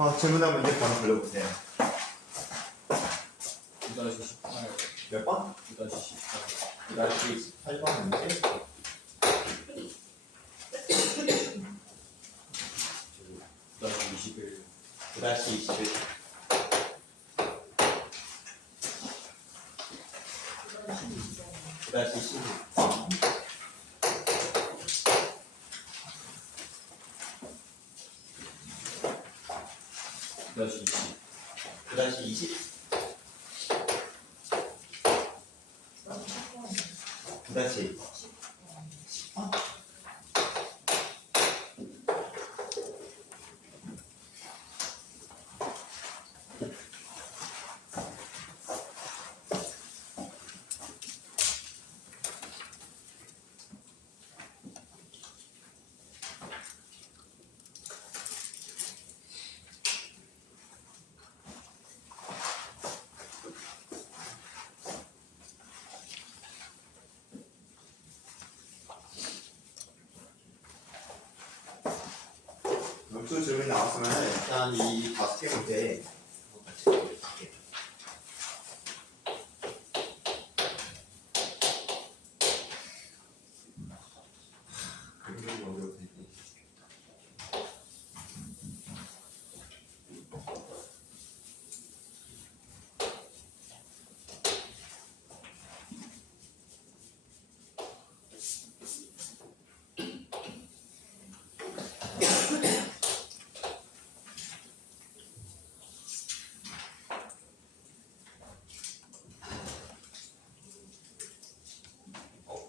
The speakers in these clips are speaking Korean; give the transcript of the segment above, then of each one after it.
질문한 문제 바로 불러보세요. 2-18 몇 번? 2-18 2-18번 문제. 2-21 9-21. 9-16. 2-20 9-20. 9-10번. 두 질문이 나왔으면 일단 이 5개 문제 같이 볼게요. 굉장히 어려워.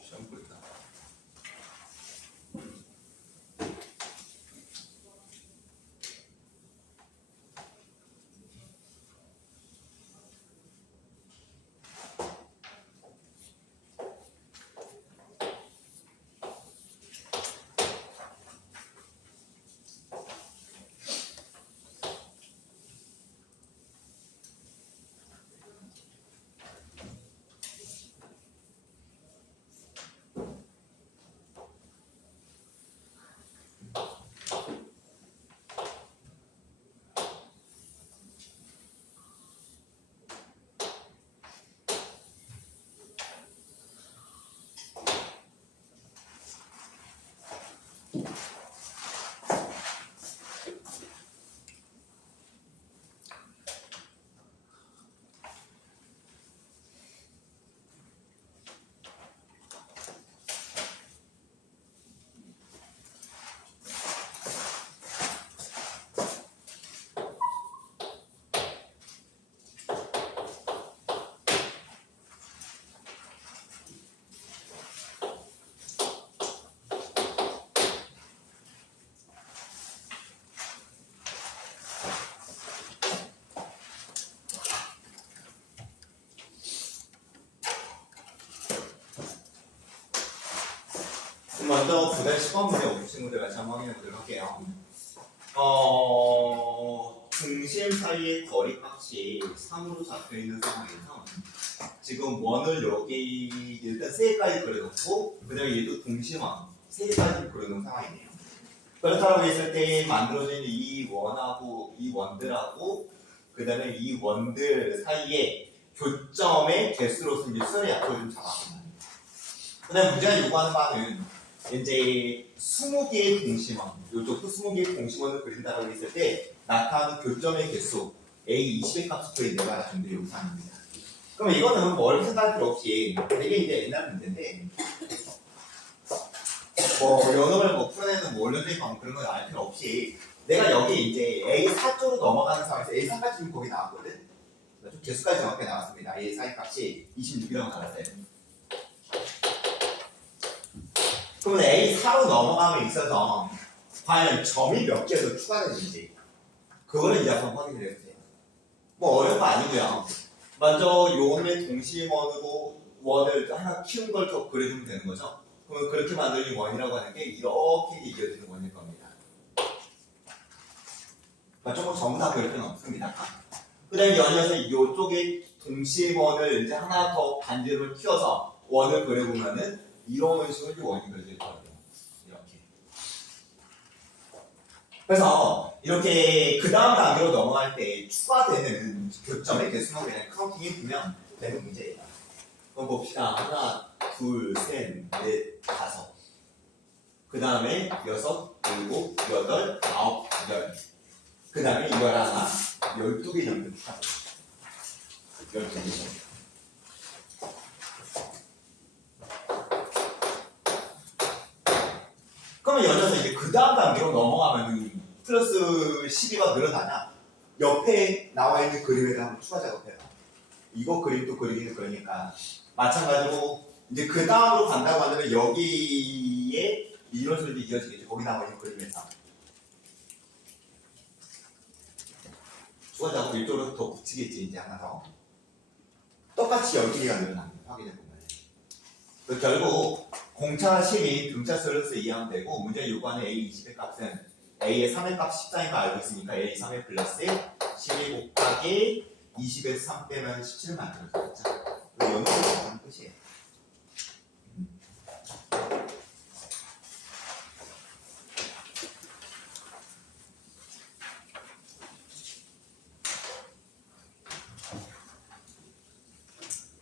시험 보자. 먼저 9-10번 문제 오신 친구들 같이 한번 확인해 보도록 할게요. 중심 사이의 거리값이 3으로 잡혀 있는 상황에서 지금 원을 여기 일단 3개까지 그려놓고 그 다음에 얘도 동심원 3개까지 그려놓은 상황이네요. 그렇다고 했을 때 만들어진 이 원하고 이 원들하고 그 다음에 이 원들 사이에 교점의 개수로서 이제 수열의 약속을 좀 잡았습니다. 그 다음에 문제가 요구하는 바는 이제 20개의 공심원, 이쪽도 20개의 공심원을 그린다고 했을 때 나타나는 교점의 개수 A 20의 값을 내가 정도의 요구사항입니다. 그럼 이거는 뭘 생각할 필요 없이 되게 이제 옛날 문제인데 연어를 풀어내는 원료적인 방법 그런 건 알 필요 없이 내가 여기 이제 A4 쪽으로 넘어가는 상황에서 A4까지 지금 거기 나왔거든. 좀 개수까지 정확하게 나왔습니다. A4의 값이 26이라고 나왔어요. 그러면 A4로 넘어감에 있어서 과연 점이 몇 개 더 추가되는지 그거를 이제 한번 확인을 해보세요. 뭐 어려운 거 아니고요. 먼저 요놈의 동심원으로 원을 하나 키운 걸 더 그려주면 되는 거죠. 그러면 그렇게 만들어진 원이라고 하는 게 이렇게 이어지는 원일 겁니다. 조금 전부 다 그럴 필요는 없습니다. 그 다음에 연이어서 이쪽에 동심원을 이제 하나 더 반지름을 키워서 원을 그려보면은 이런 식으로 원이 그려질 거예요. 이렇게. 그래서 이렇게 그 다음 단계로 넘어갈 때 추가되는 교점의 개수만 그냥 카운팅해 두면 되는 문제예요. 그럼 봅시다. 하나, 둘, 셋, 넷, 다섯. 그 다음에 여섯, 일곱, 여덟, 아홉, 열. 그 다음에 열하나, 12개 정도 추가돼요. 12개 정도. 그러면 여기서 이제 그 다음 단계로 넘어가면 플러스 12가 늘어나냐? 옆에 나와 있는 그림에다 한번 추가 작업해요. 이거 그림도 그리기는 그러니까 마찬가지로 이제 그 다음으로 간다고 하면 여기에 이런 소리도 이어지겠죠. 거기 나와 있는 그림에서 추가 작업 이쪽으로 더 붙이겠지. 이제 하나 더 똑같이 10개가 늘어납니다. 확인해 보면 결국 공차 12 등차 슬러스 이해하면 되고 문제 요구하는 A20의 값은 A의 3의 값 14인 거 알고 있으니까 A 3의 플러스 12 곱하기 20에서 3 빼면 17을 만들어주겠죠. 연속으로 하는 끝이에요.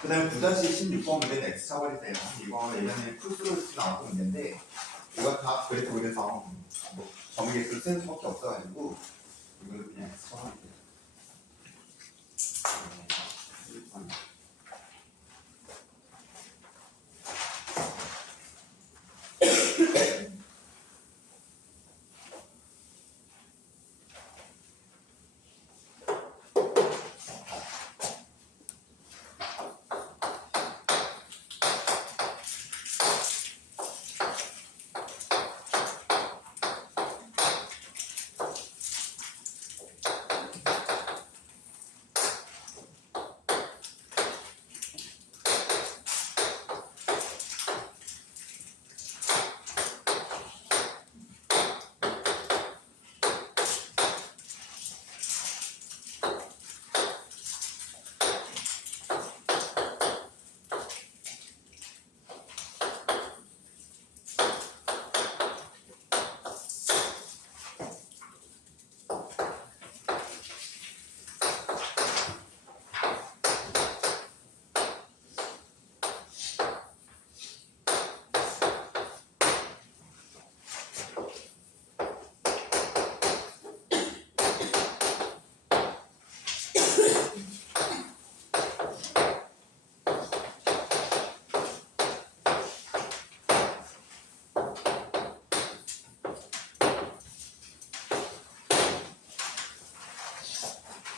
그 다음에 9-16번 문제는 X차원이세요. 이거 예전에 풀스로 나왔던 문제인데 이거 다 그래프 그래서 뭐 점의개수를 쓰는 수밖에 없어가지고 이거는 그냥 X차원이세요.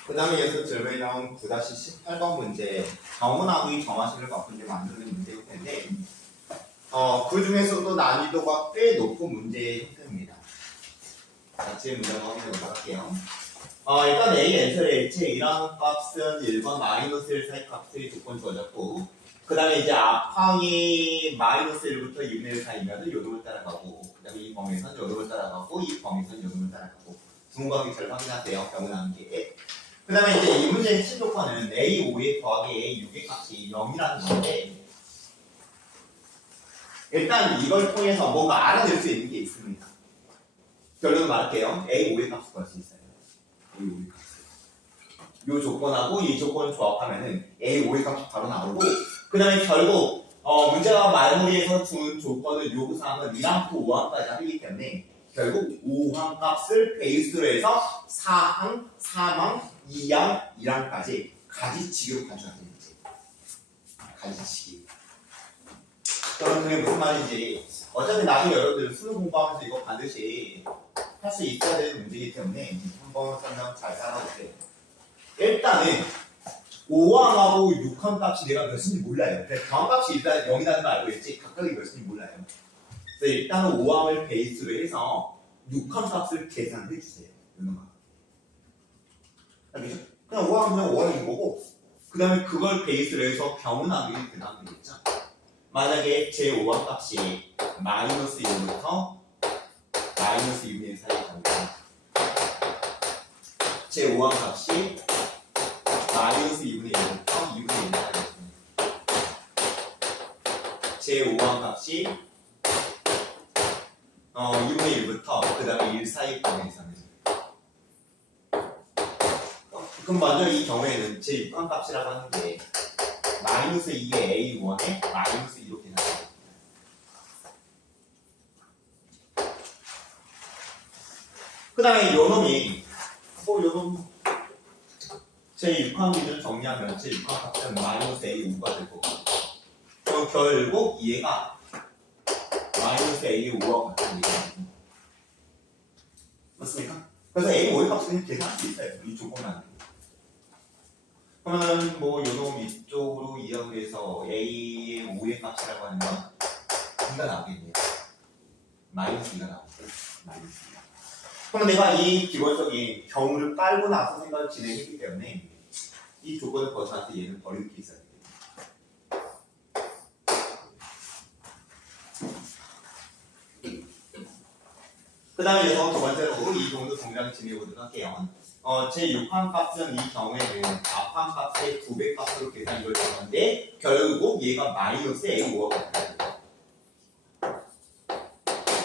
그 다음에 여기서 질문에 나온 9-18번 문제 정원하고의 정화식을 바꾼 게 만드는 문제일 텐데 그 중에서도 난이도가 꽤 높은 문제의 형태입니다. 자체 문제를 확인해보도록 할게요. 일단 A, N설의 H의 이런 값은 1번 마이너스 1 사이 값의 조건 주어졌고 그 다음에 이제 앞항이 마이너스 1부터 2분의 1 사이면 요 놈을 따라가고 그 다음에 이 범위선 요 놈을 따라가고 이 범위선 요 놈을 따라가고 중간계 잘 확인하세요. 병은한 게. 그 다음에 이제 이 문제의 실조건은 A5에 더하기 A6의 값이 0이라는 건데 일단 이걸 통해서 뭔가 알아낼 수 있는 게 있습니다. 결론을 말할게요. A5의 값을 구할 수 있어요. A5의 값을. 이 조건하고 이 조건을 조합하면은 A5의 값이 바로 나오고 그 다음에 결국 문제가 말머리에서 준 조건을 요구사항은 2항부터 5항까지 하기 때문에 결국 5항 값을 베이스로 해서 4항, 3항, 2항, 1항까지 가지치기로 가져가야 되는지. 가지치기. 그럼 그게 무슨 말인지 어차피 나중에 여러분들 수능 공부하면서 이거 반드시 할 수 있어야 되는 문제이기 때문에 한번 설명 잘 따라오세요. 일단은 5항하고 6항 값이 내가 몇인지 몰라요. 다음 값이 일단 0이라는 거 알고 있지 각각이 몇인지 몰라요. 그래서 일단은 5항을 베이스로 해서 6항 값을 계산해 주세요. 알겠죠? 그냥 5항은 5항인 거고 그 다음에 그걸 베이스로 해서 병은항이 대답이 되겠죠. 만약에 제 5항 값이 마이너스 1부터 마이너스 2분의 1 사이에 가니까 제 5항 값이 마이너스 2분의 1부터 2분의 1 사이에 있습니다. 제 5항 값이 2분의 1부터 그 다음에 1 사이 범위 이상입니다. 그럼 먼저 이 경우에는 제 육각값이라고 하는 게 마이너스 2의 A1에 마이너스 2로 계산해요. 그 다음에 요놈이 요놈 제 육항 기준을 정리하면 제 육항 값은 마이너스 A5가 될 거고 그럼 결국 얘가 마이너스 A5와 같은 얘기입니다. 맞습니까? 그래서 A5의 값은 계산할 수 있어요. 이 조건만. 그러면 요놈 이쪽으로 이역을 해서 A5의 값이라고 하는 건 2가 나오겠네요. 마이너스 2가 나오고 마이너스 2가. 그럼 내가 이 기본적인 경우를 깔고 나서 생각을 진행했기 때문에 이 조건을 거쳐서 얘는 버릴 게 있어야 돼요. 그 다음에 그래서 두 번째로 이 정도 동작 진행해보도록 할게요. 제 6항 값은 이 경우에는 앞항 값의 2배 값으로 계산 이걸 했는데 결국 얘가 마이너스 A5가 돼요.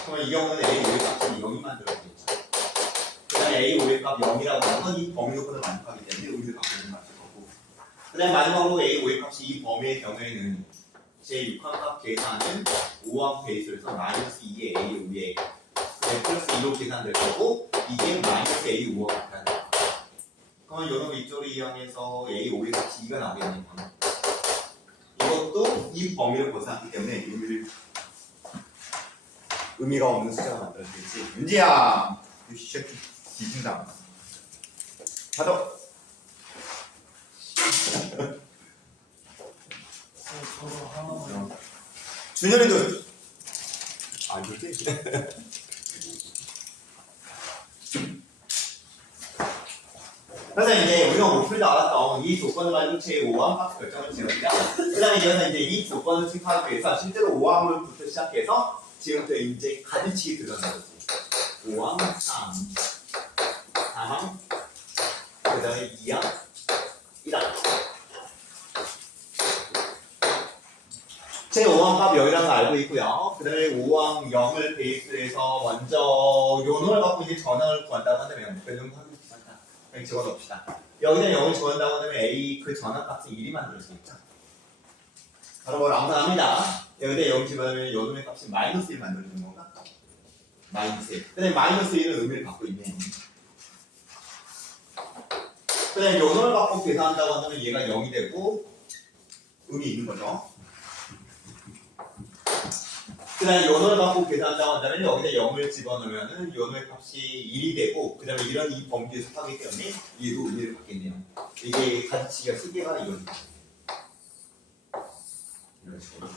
그러면 이 경우는 A5의 값은 0이 만들어지겠죠. 그 다음에 A5의 값 0이라고 하는 건 이 범위 요건을 만족하기 때문에 의미를 갖고 있는 값일 거고 그 다음에 마지막으로 A5의 값이 이 범위의 경우에는 제 6항 값 계산은 5항 베이스로 해서 마이너스 2의 A5에 플러스 2로 계산될 거고 이게 마이너스 A5가 같다. 그러면 요놈 이쪽으로 이용해서 A5의 값이 2가 나오겠네요. 이것도 이 범위를 벗어났기 때문에 의미가 없는 숫자가 만들어지겠지. 윤지야! 이 새끼 뒤진다. 가자. 저도 하나만. 준현이도 이거지? 그래서 이제 우리가 목표를 나왔던 이 조건을 가지고 제5항 값 결정을 지었죠. 그 다음에 이제 이 조건을 체크하기 위해서 실제로 5항부터 시작해서 지금부터 이제 가지치기 들어가는 거지. 5항, 3, 4항, 그 다음에 2항, 1항. 제5항 값 0이라는 걸 알고 있고요. 그 다음에 5항 0을 베이스로 해서 먼저 요놈을 갖고 이제 전항을 구한다고 한다면 변형 확률 비슷하다. 그냥 집어넣읍시다. 여기다 0을 집어넣는다고 한다면 A 그 전항 값은 1이 만들어지겠죠. 바로 암산합니다. 여기다 0 집어넣으면 요놈의 값이 마이너스 1 만들어지는 건가? 마이너스 1. 그 다음에 마이너스 1은 의미를 갖고 있네요. 그 다음에 요놈을 갖고 계산한다고 한다면 얘가 0이 되고 의미 있는 거죠. 그 다음에 요놈을 갖고 계산한다고 한다면 여기다 0을 집어넣으면 요놈의 값이 1이 되고 그 다음에 이런 이 범위에 속하기 때문에 얘도 의미를 갖겠네요. 이게 가지치기가 3개가 이런 식으로.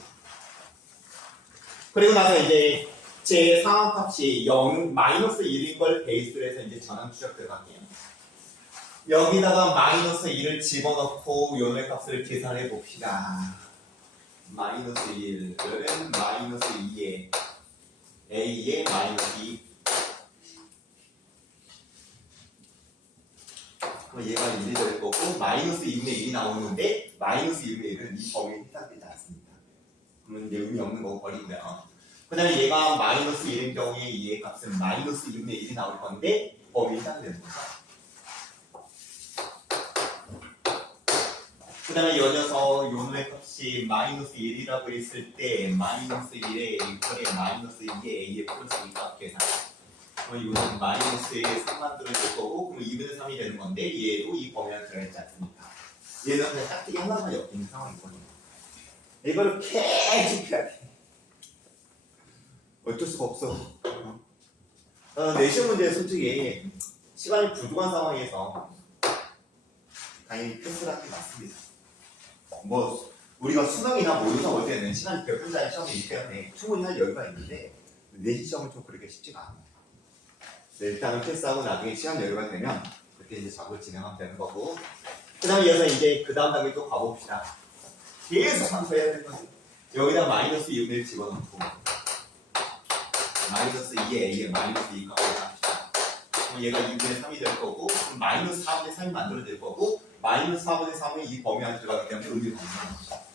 그리고 나서 이제 제 상황 값이 0, 마이너스 1인 걸 베이스로 해서 이제 전환 추적 들어갈게요. 여기다가 마이너스 1을 집어넣고 요놈의 값을 계산해 봅시다. 마이너스 1은 마이너스 2에 A에 마이너스 2 그럼 얘가 1이 될 거고 마이너스 2분의 1이 나오는데 마이너스 2분의 1은 이 범위에 해당되지 않습니다. 그러면 이제 의미 없는 거 버리고요. 그 다음에 얘가 마이너스 1인 경우에 얘의 값은 마이너스 2분의 1이 나올 건데 범위에 해당되는 거죠. 그 다음에 이 녀석 요놈의 값이 마이너스 1이라고 했을 때 마이너스 1에 6분의 마이너스 2에 A의 플러스 2값 계산 그럼 이거는 마이너스 1에 3 만들어질 거고 그럼 2분의 3이 되는 건데 얘도 이 범위 안에 들어있지 않습니까? 얘는 그냥 짝대기 하나만 엮이는 상황이거든요. 이거를 계속 해야 돼. 어쩔 수가 없어. 내신 문제 솔직히 시간이 부족한 상황에서 당연히 패스를 하는 게 맞습니다. 우리가 수능이나 모의고사 볼 때는 시간이 몇 분짜리 시험이기 때문에 충분히 할 여유가 있는데 내신 시험은 좀 그렇게 쉽지가 않아요. 일단은 패스하고 나중에 시간 여유가 되면 그때 이제 작업을 진행하면 되는 거고 그 다음에 이어서 이제 그 다음 단계 또 가봅시다. 계속 산수해야 되는 거죠. 여기다 마이너스 2분의 1 집어넣고 마이너스 2에 A에 마이너스 2 값을 합시다. 그럼 얘가 2분의 3이 될 거고 그럼 마이너스 4분의 3이 만들어질 거고 마이너스 4분의 3은 이 범위 안에 들어가기 때문에 의미가 없는 거죠.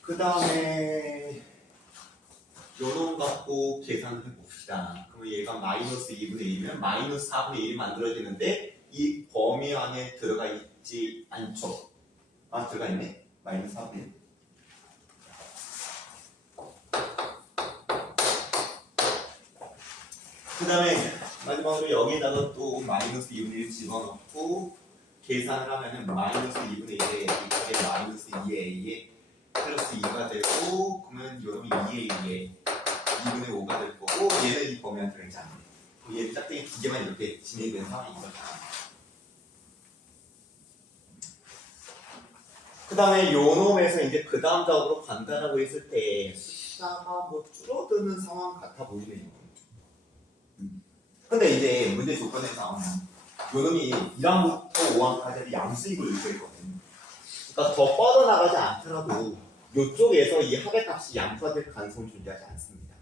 그 다음에 요놈 갖고 계산을 해봅시다. 그러면 얘가 마이너스 2분의 1이면 마이너스 4분의 1이 만들어지는데 이 범위 안에 들어가 있지 않죠? 아, 들어가 있네? 마이너스 4분의 1. 그 다음에 마지막으로 여기다가 또 마이너스 2분의 1 집어넣고 계산을 하면은 마이너스 2분의 1에 이게 마이너스 2a에 플러스 2가 되고 그러면 요놈이 2a에 2분의 5가 될 거고 얘는 이 범위 안에 들어있지 않네. 얘 짝대기 두 개만 이렇게 진행되는 상황인 거죠. 그 다음에 요 놈에서 이제 그 다음 작업으로 간다라고 했을 때 숫자가 뭐 줄어드는 상황 같아 보이네요. 근데 이제 문제 조건에서 요 놈이 1항부터 5항까지 양수익을 이루고 있거든요. 그러니까 더 뻗어나가지 않더라도 이쪽에서 이 합의 값이 양수화될 가능성은 존재하지 않습니다.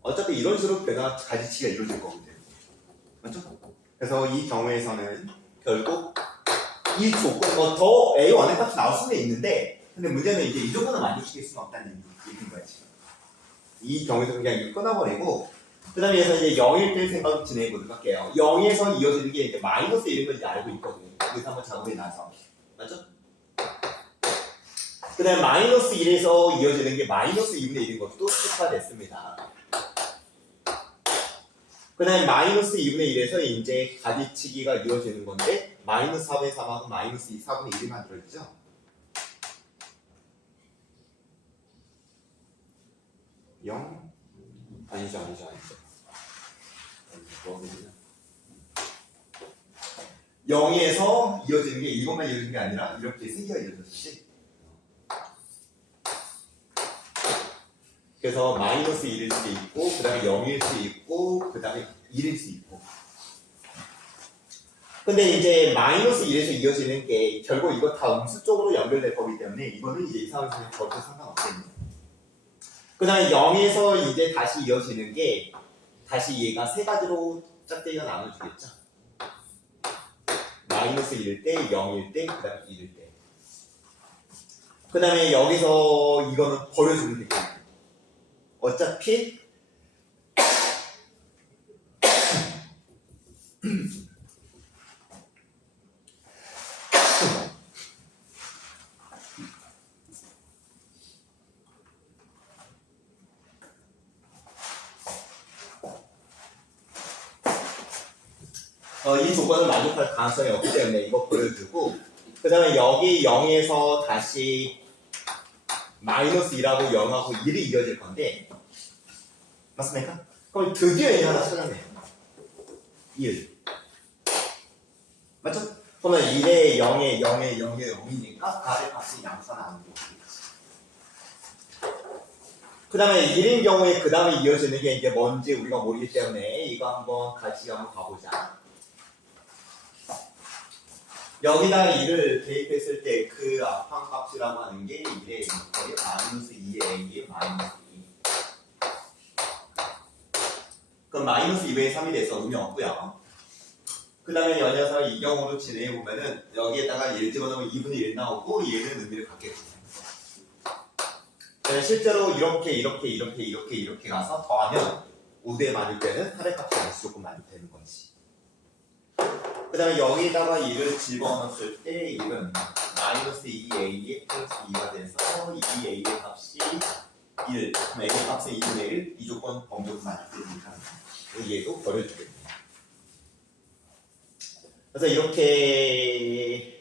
어차피 이런 식으로 변화 가지치기가 이루어질 거거든요. 맞죠? 그래서 이 경우에서는 결국 이 조건 더 A1의 값이 나올 수는 있는데 근데 문제는 이제 이 조건을 만족시킬 수는 없다는 얘기인 거야 지금. 이 경우에서 그냥 이거 끊어버리고 그 다음에 여기서 이제 0일 때 생각을 진행해 보도록 할게요. 0에서 이어지는 게 이제 마이너스 1인 걸 이제 알고 있거든요. 그래서 한번 작업해 놔서 맞죠? 그 다음에 마이너스 1에서 이어지는 게 마이너스 2분의 1인 것도 추가됐습니다. 그 다음에 마이너스 2분의 1에서 이제 가지치기가 이루어지는 건데 마이너스 4분의 3하고 마이너스 4분의 1이 만들어지죠. 아니죠. 0에서 이어지는 게 이것만 이어지는 게 아니라 이렇게 세 개가 이어졌지. 그래서 마이너스 1일 수 있고 그 다음에 0일 수 있고 그 다음에 1일 수 있고 근데 이제 마이너스 1에서 이어지는 게 결국 이거 다 음수 쪽으로 연결될 거기 때문에 이거는 이제 이 상황에서는 절대 상관없겠네요. 그 다음에 0에서 이제 다시 이어지는 게 다시 얘가 세 가지로 짝대기가 나눠지겠죠. 마이너스 1일 때, 0일 때, 그 다음에 1일 때. 그 다음에 여기서 이거는 버려주면 되겠네요. 어차피 이 조건을 만족할 가능성이 없기 때문에 이거 보여주고 그 다음에 여기 0에서 다시 마이너스 1하고 0하고 1이 이어질 건데 맞습니까? 그럼 드디어 얘 하나 찾았네요. 1 맞죠? 그러면 1에 0에 0에 0에 0이니까 가의 값이 양수가 나오는 거지. 그 다음에 1인 경우에 그 다음에 이어지는 게 이제 뭔지 우리가 모르기 때문에 이거 한번 같이 한번 가보자. 여기다 1을 대입했을 때 그 앞판 값이라고 하는 게 1의 거의 마이너스 2a의 마이너스 2. 그럼 마이너스 2분의 3이 돼서 의미 없고요. 그 다음에 연녀서 이 경우로 진행해 보면은 여기에다가 1 집어넣으면 2분의 1 나오고 얘는 의미를 갖겠죠. 실제로 이렇게 가서 더하면 5대에 맞을 때는 합의 값이 양수 조건 만족되는 거지. 그 다음에 여기다가 1을 집어넣었을 때 1은 마이너스 2a에 플러스 2가 돼서 2a의 값이 1, 그럼 a의 값은 2분의 1, 이 조건 범조건 만족되니까 얘도 버려주겠네요. 그래서 이렇게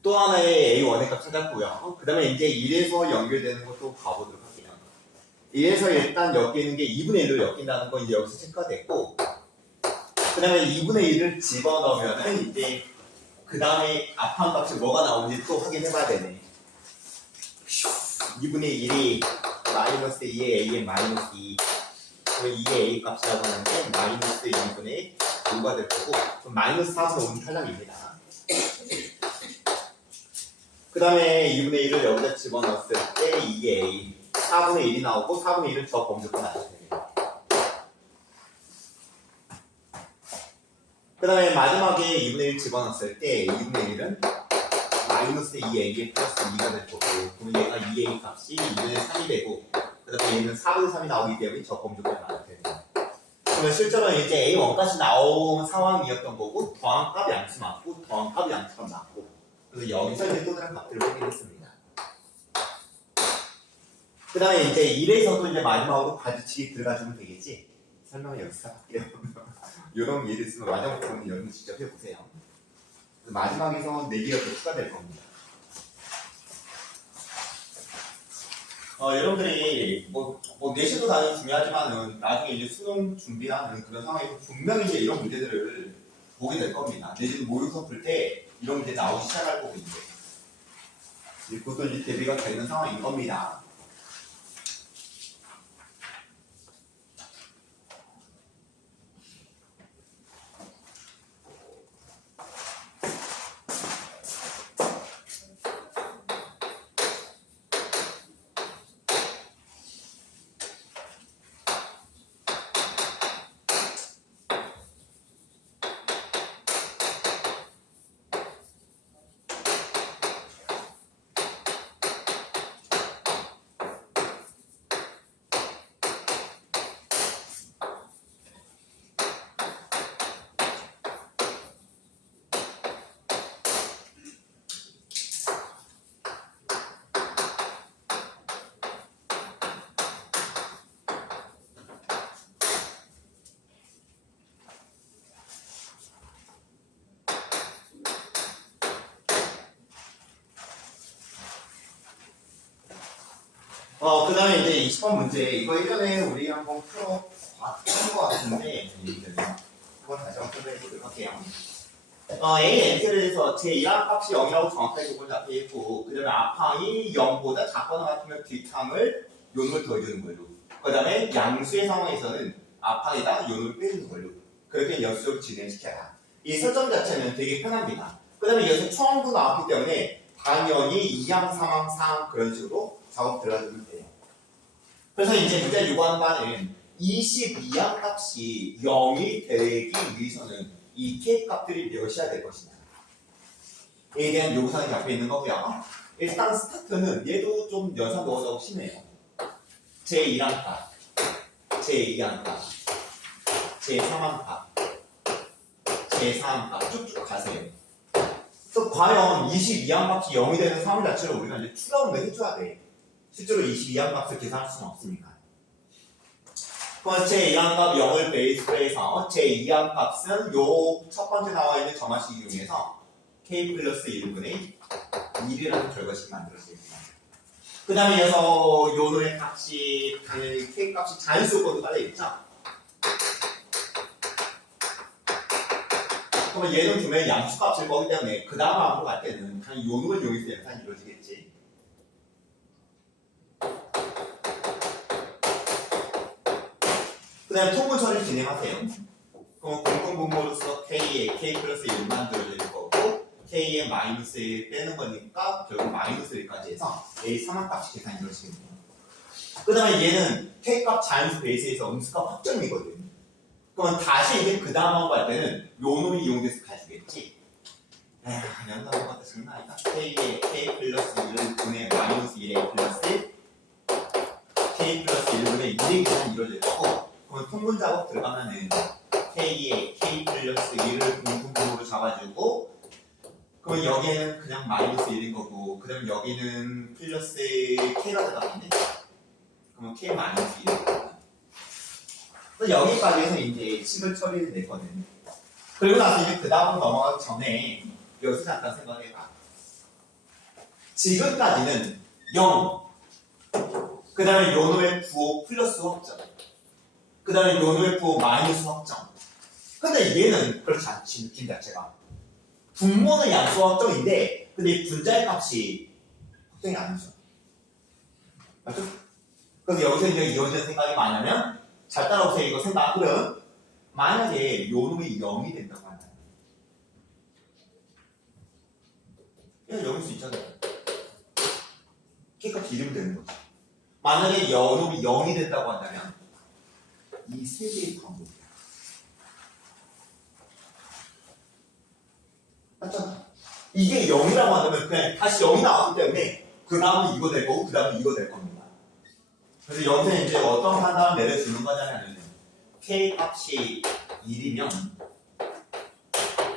또 하나의 A1의 값 찾았고요. 그 다음에 이제 1에서 연결되는 것도 봐보도록 할게요. 1에서 일단 엮이는 게 2분의 1로 엮인다는 건 이제 여기서 체크가 됐고 그 다음에 2분의 1을 집어넣으면 이제 그 다음에 앞판 값이 뭐가 나오는지 또 확인해봐야 되네. 2분의 1이 마이너스 2의 a의 마이너스 2 그러면 2의 a 값이라고 하는데 마이너스 2분의 5가 될 거고 그럼 마이너스 4분의 5는 탈락입니다. 그 다음에 2분의 1을 여기다 집어넣었을 때 2의 a 4분의 1이 나오고 4분의 1은 저 범조건 나와야 됩니다. 그 다음에 마지막에 2분의 1 집어넣었을 때 2분의 1은 마이너스 2a 플러스 2가 될 거고, 그러면 얘가 2a 값이 2분의 3이 되고, 그 다음에 얘는 4분의 3이 나오기 때문에 저 범주까지 나오게 돼요. 그러면 실제로는 이제 a1까지 나온 상황이었던 거고, 더한 값이 양수 맞고, 더한 값이 양수가 맞고, 그래서 여기서 이제 또 다른 값들을 확인했습니다. 그 다음에 이제 1에서도 이제 마지막으로 가지치기 들어가주면 되겠지? 설명을 여기서 할게요. 이런 예를 있으면 마지막으로는 여러분 직접 해보세요. 마지막에서 4개가 더 추가될 겁니다. 여러분들이 내신도 당연히 중요하지만은 나중에 이제 수능 준비하는 그런 상황에서 분명히 이제 이런 문제들을 보게 될 겁니다. 내신도 모의고사 풀 때 이런 문제 나오기 시작할 거고 이제 그것도 이제 대비가 되는 상황인 겁니다. 그 다음에 이제 20번 문제. 이거 예전에 우리 한번 풀어봤던 것 같은데, 한번 다시 한번 풀어보도록 할게요. A, N제를 해서 제1항 값이 0이라고 정확하게 조건 잡혀있고, 그 다음에 앞항이 0보다 작거나 같으면 뒷항을 요놈을 더해주는 걸로. 그 다음에 양수의 상황에서는 앞항에다 요놈을 빼주는 걸로. 그렇게 연수적으로 진행시켜라. 이 설정 자체는 되게 편합니다. 그 다음에 여기서 처음도 나왔기 때문에 당연히 2항, 3항, 4항 그런 식으로 작업 들어가주면 돼요. 그래서 이제 문제 요구하는 바는 22항 값이 0이 되기 위해서는 이 k 값들이 몇이야 될 것이냐. 에 대한 요구사항이 잡혀 있는 거고요. 일단 스타트는 얘도 좀 연산 넣어서 심해요. 제1항 값, 제2항 값, 제3항 값, 제4항 값 쭉쭉 가세요. 그래서 과연 22항 값이 0이 되는 상황 자체를 우리가 이제 추가운을 해줘야 돼. 실제로 22항 값을 계산할 수는 없으니까. 그럼 제1항 값 0을 베이스로 해서 제2항 값은 요 첫 번째 나와 있는 점화식 이용해서 k 플러스 1분의 1이라는 결과식이 만들어집니다. 그 다음에 이어서 요놈의 값이 당연히 k 값이 자연수권도 깔려있죠. 그러면 얘는 분명히 양수값일 거기 때문에 그 다음 항으로 갈 때는 당연히 요놈을 이용해서 계산이 이루어지겠지. 그 다음에 통분 처리를 진행하세요. 그럼 공통분모로서 K에 K 플러스 1만 들어질 거고 K에 마이너스 1 빼는 거니까 결국 마이너스 1까지 해서 A 3항 값이 계산이 이루어지겠네요. 그 다음에 얘는 K 값 자연수 베이스에서 음수값 확정이거든. 그러면 다시 이제 그 다음 항 갈 때는 요 놈이 이용돼서 가주겠지. 에휴, 그냥 넘어갔다 장난 아니다. K에 K 플러스 1을 분의 마이너스 1에 플러스 1 K 플러스 1분의 2의 계산이 이루어질 거고 그러면 통분 작업 들어가면은 K에 K 플러스 1을 공통분모로 잡아주고 그러면 여기에는 그냥 마이너스 1인 거고 그 다음에 여기는 플러스 K가 들어가겠네. 그러면 K 마이너스 1인 거고 그래서 여기까지 해서 이제 식을 처리를 냈거든. 그리고 나서 이제 그 다음으로 넘어가기 전에 여기서 잠깐 생각해봐. 지금까지는 0 그 다음에 요놈의 부호 플러스 확정 그 다음에 요놈의 부호 마이너스 확정. 근데 얘는 그렇지 않지. 느낌 자체가 분모는 양수 확정인데 근데 분자의 값이 확정이 아니죠. 맞죠? 그래서 여기서 이제 이어지는 생각이 뭐냐면 잘 따라오세요. 이거 생각은 만약에 요놈이 0이 된다고 한다. 얘는 0일 수 있잖아요. K값이 1이면 되는 거죠. 만약에 요놈이 0이 된다고 한다면 이 세 개의 방법이야. 맞잖아. 이게 0이라고 한다면 그냥 다시 0이 나왔기 때문에 그 다음은 이거 될 거고 그 다음은 이거 될 겁니다. 그래서 여기서 이제 어떤 판단을 내려주는 거냐면 k 값이 1이면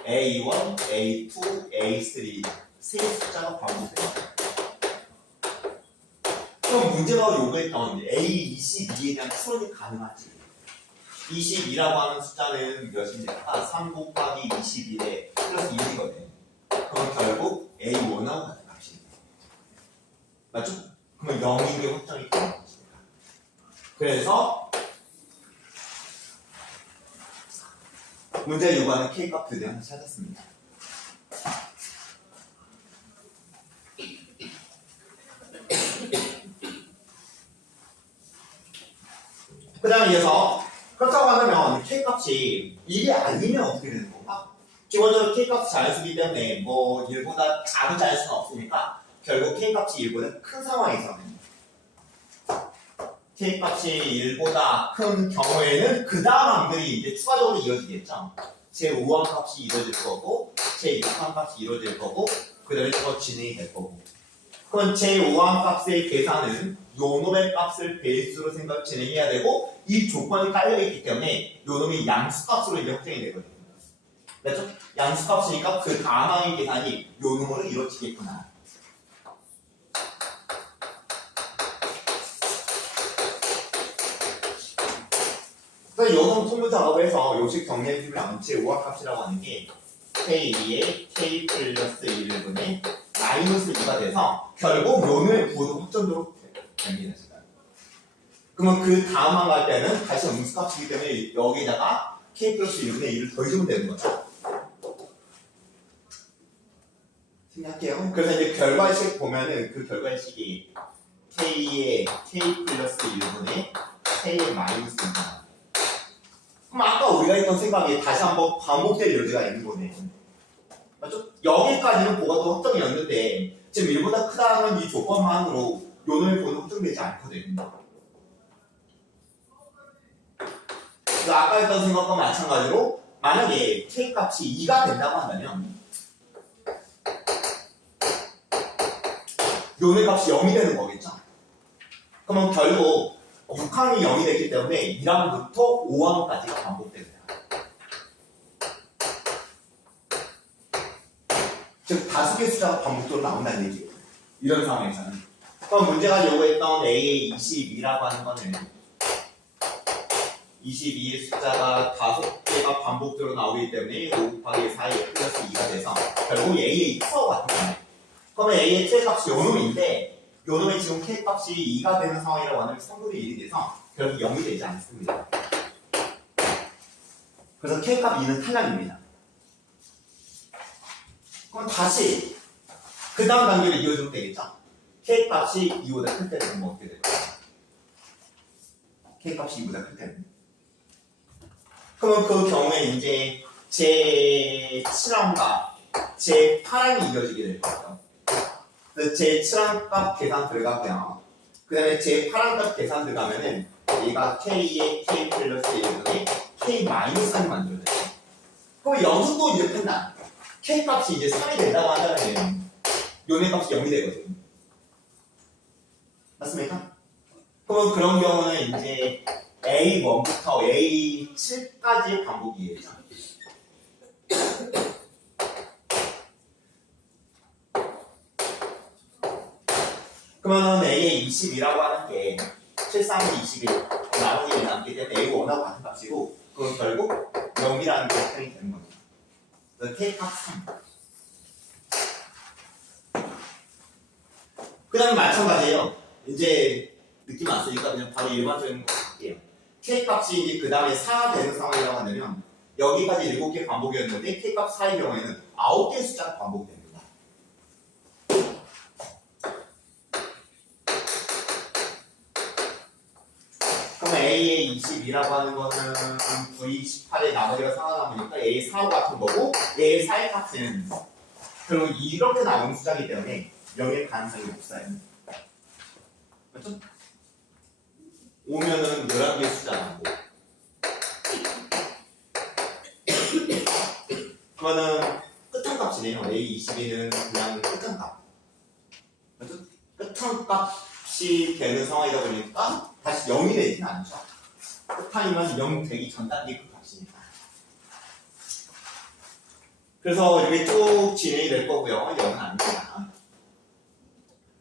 A1, A2, A3 세 숫자가 반복돼요. 그럼 문제가 요구했던 A22에 대한 추론이 가능하지. 22라고 하는 숫자는 몇입니까? 3 곱하기 21에 플러스 1이거든. 그럼 결국 A1하고 같은 값입니다. 맞죠? 그러면 0인 게 확정이 되는 것입니다. 그래서 문제 요구하는 K값 드디어 하나 찾았습니다. 그 다음에 이어서 그렇다고 한다면 K값이 1이 아니면 어떻게 되는 건가? 기본적으로 K값이 자연수이기 때문에 뭐 1보다 작은 자연수는 없으니까 결국 K값이 1보다 큰 상황에서는 K값이 1보다 큰 경우에는 그 다음 항들이 이제 추가적으로 이루어지겠죠. 제5항 값이 이루어질 거고 제6항 값이 이루어질 거고 그 다음에 더 진행이 될 거고 그럼 제5항 값의 계산은 요 놈의 값을 베이스로 진행해야 되고 이 조건이 깔려있기 때문에 요 놈이 양수값으로 이제 확정이 되거든요. 맞죠? 양수값이니까 그 다음 항의 계산이 요 놈으로 이루어지겠구나. 그래서 요놈 통분 작업을 해서 요식 정리해주면 제5항 값이라고 하는 게 K2에 K 플러스 1분의 마이너스 2가 돼서 결국 요놈의 부호도 확정적으로 됩니다. 그러면 그 다음 항 갈 때는 다시 음수값이기 때문에 여기다가 K 플러스 1분의 2를 더해주면 되는 거죠. 생각해요. 그래서 이제 결과식 보면은 그 결과식이 K의 K 플러스 1분의 K의 마이너스 2다. 그럼 아까 우리가 했던 생각이 다시 한번 반복될 여지가 있는 거네. 맞죠? 여기까지는 보가 또 확정이었는데 지금 1보다 크다는 이 조건만으로 요놈의 보는 확정되지 않거든요. 그래서 아까 했던 생각과 마찬가지로 만약에 K 값이 2가 된다고 한다면 요놈의 값이 0이 되는 거겠죠? 그러면 결국 6항이 0이 됐기 때문에 1항부터 5항까지가 반복됩니다. 즉 다수의 숫자가 반복적으로 나온다는 얘기예요. 이런 상황에서는. 그럼 문제가 요구했던 A의 22라고 하는 거는 22의 숫자가 5개가 반복적으로 나오기 때문에 5 곱하기 4의 플러스 2가 돼서 결국 A의 추어 같은 거예요. 그러면 A의 최값이 요놈인데 요놈의 지금 K값이 2가 되는 상황이라고 하면 3분의 1이 돼서 결국 0이 되지 않습니다. 그래서 K값 2는 탈락입니다. 그럼 다시 그 다음 단계를 이어주면 되겠죠? K값이 2보다 클 때는 뭐 어떻게 될까요? K값이 2보다 클 때는 그러면 그 경우에 이제 제7항과 제8항이 이어지게 될 거예요. 제7항 값 계산 들어가고요. 그 다음에 제8항 값 계산 들어가면은 얘가 K의 K 플러스 1분의 K 마이너스 3이 만들어져요. 그럼 여기서도 이제 판단. K 값이 이제 3이 된다고 하면은 요네 값이 0이 되거든요. 맞습니까? 그럼 그런 경우는 이제 A1부터 A7까지의 반복이에요. 그러면 A의 20이라고 하는 게 7, 3, 21 나머지 남기 때문에 A1하고 같은 값이고 그럼 결국 0이라는 게 확정이 되는 겁니다. 그래서 K값 3. 그 다음에 마찬가지예요. 이제 느낌 왔으니까 그냥 바로 일반적인 거 할게요. K값이 이제 그 다음에 4가 되는 상황이라고 한다면 여기까지 7개 반복이었는데 K값 4의 경우에는 9개의 숫자가 반복됩니다. 그럼 A의 22라고 하는 거는 V 18의 나머지가 4가 남으니까 A의 4하고 같은 거고 A의 4의 값은 결국 이렇게 나오는 숫자이기 때문에 0의 가능성이 없어요. 맞죠? 오면은 11개의 숫자 나오고 그거는 끝한 값이네요. A 22 A22는 그냥 끝한값. 끝한값이 되는 상황이다 보니까 다시 0이 되지는 않죠. 끝한이면 0 되기 전 단계 그 값이니까. 그래서 이게 쭉 진행이 될 거고요. 0은 아닙니다.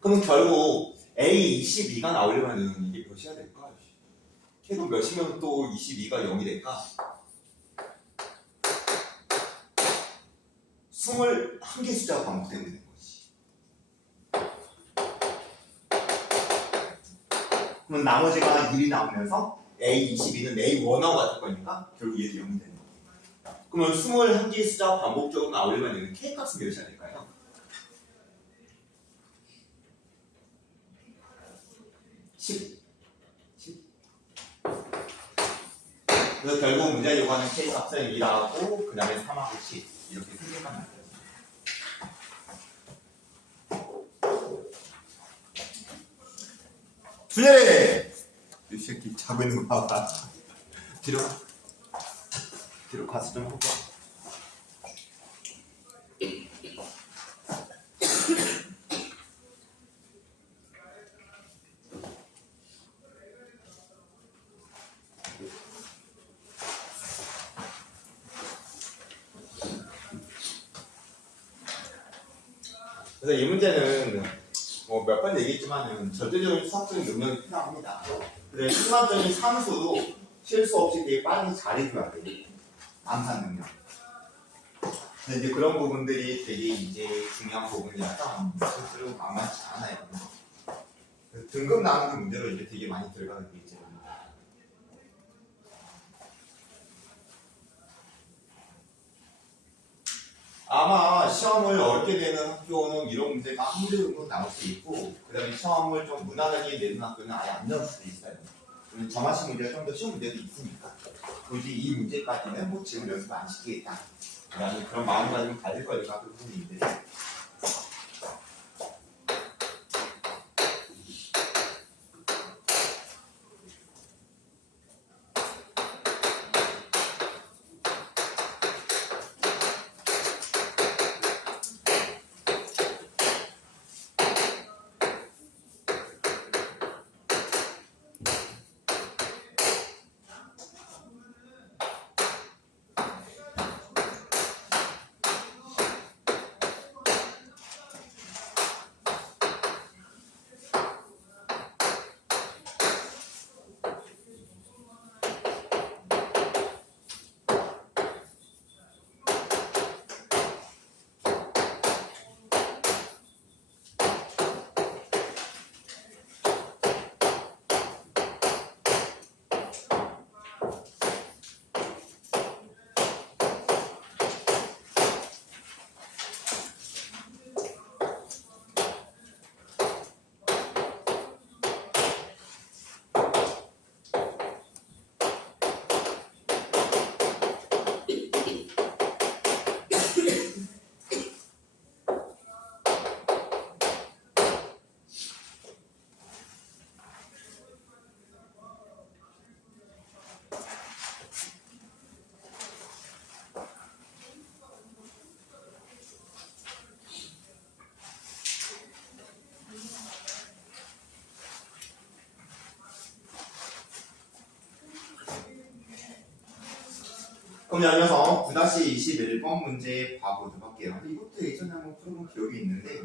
그럼 결국 A22가 나오려면 이게 몇이야 될까? 계속 몇이면 또 22가 0이 될까? 21개 숫자가 반복되면 되는 거지. 그럼 나머지가 1이 나오면서 A22는 A1하고 같을 거니까 결국 얘도 0이 되는 거예요. 그러면 21개 숫자가 반복적으로 나오려면 여기 K값은 몇이야 될까요? 10. 그래서 결국 문제 요구하는 K값은 1하고 그 다음에 3하고 10 이렇게 3개만 나와요. 준열이! 이 새끼 자고 있는 거 봐봐. 뒤로 가서 좀 해봐. 그래서 이 문제는 뭐 몇 번 얘기했지만은 절대적인 수학적인 능력이 필요합니다. 근데 순간적인 상수도 실수 없이 되게 빨리 잘해줘야 돼요. 암산 능력. 근데 이제 그런 부분들이 되게 이제 중요한 부분이라서 실수로 만만치 않아요. 등급 나누기 문제로 이제 되게 많이 들어가게 돼 있죠. 아마 시험을 어렵게 되는 학교는 이런 문제가 한 문제 정도 나올 수 있고, 그 다음에 시험을 좀 무난하게 내는 학교는 아예 안 나올 수도 있어요. 점화식 문제가 좀 더 쉬운 문제도 있으니까. 굳이 이 문제까지는 뭐 지금 연습 안 시키겠다. 라는 그런 마음가짐을 가질 거니까, 그 부분들이. 그럼 여기서 9-21번 문제 봐보도록 할게요. 이것도 예전에 한번 풀어본 기억이 있는데,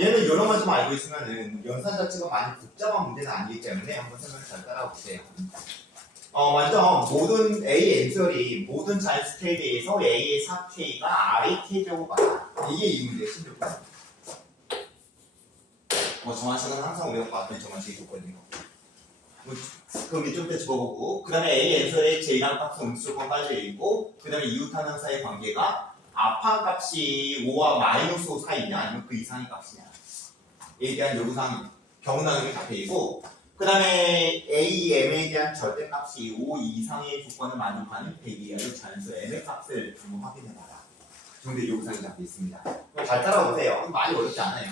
얘는 여러 가지 좀 알고 있으면은 연산 자체가 많이 복잡한 문제는 아니기 때문에 한번 설명 잘 따라오세요. 먼저 모든 A n설이 모든 자연수 K에 대해서 A의 4K가 R의 K제곱 같다. 이게 이 문제의 신조건. 정한식은 항상 우리가 봤던 정한식이 조건이에요. 그럼 이쪽 때 집어보고, 그 다음에 A n설의 J라는 값은 음수조건 빠져 있고, 그 다음에 이웃하는 사이의 관계가 아파 값이 5와 마이너스 5 사이냐 아니면 그 이상의 값이냐 에 대한 요구사항 경우 나누기 잡혀 있고, 그 다음에 A, M에 대한 절대값이 5 이상의 조건을 만족하는 대기하의 자연수 M의 값을 한번 확인해봐라. 그 정도의 요구사항이 잡혀 있습니다. 잘 따라오세요. 많이 어렵지 않아요.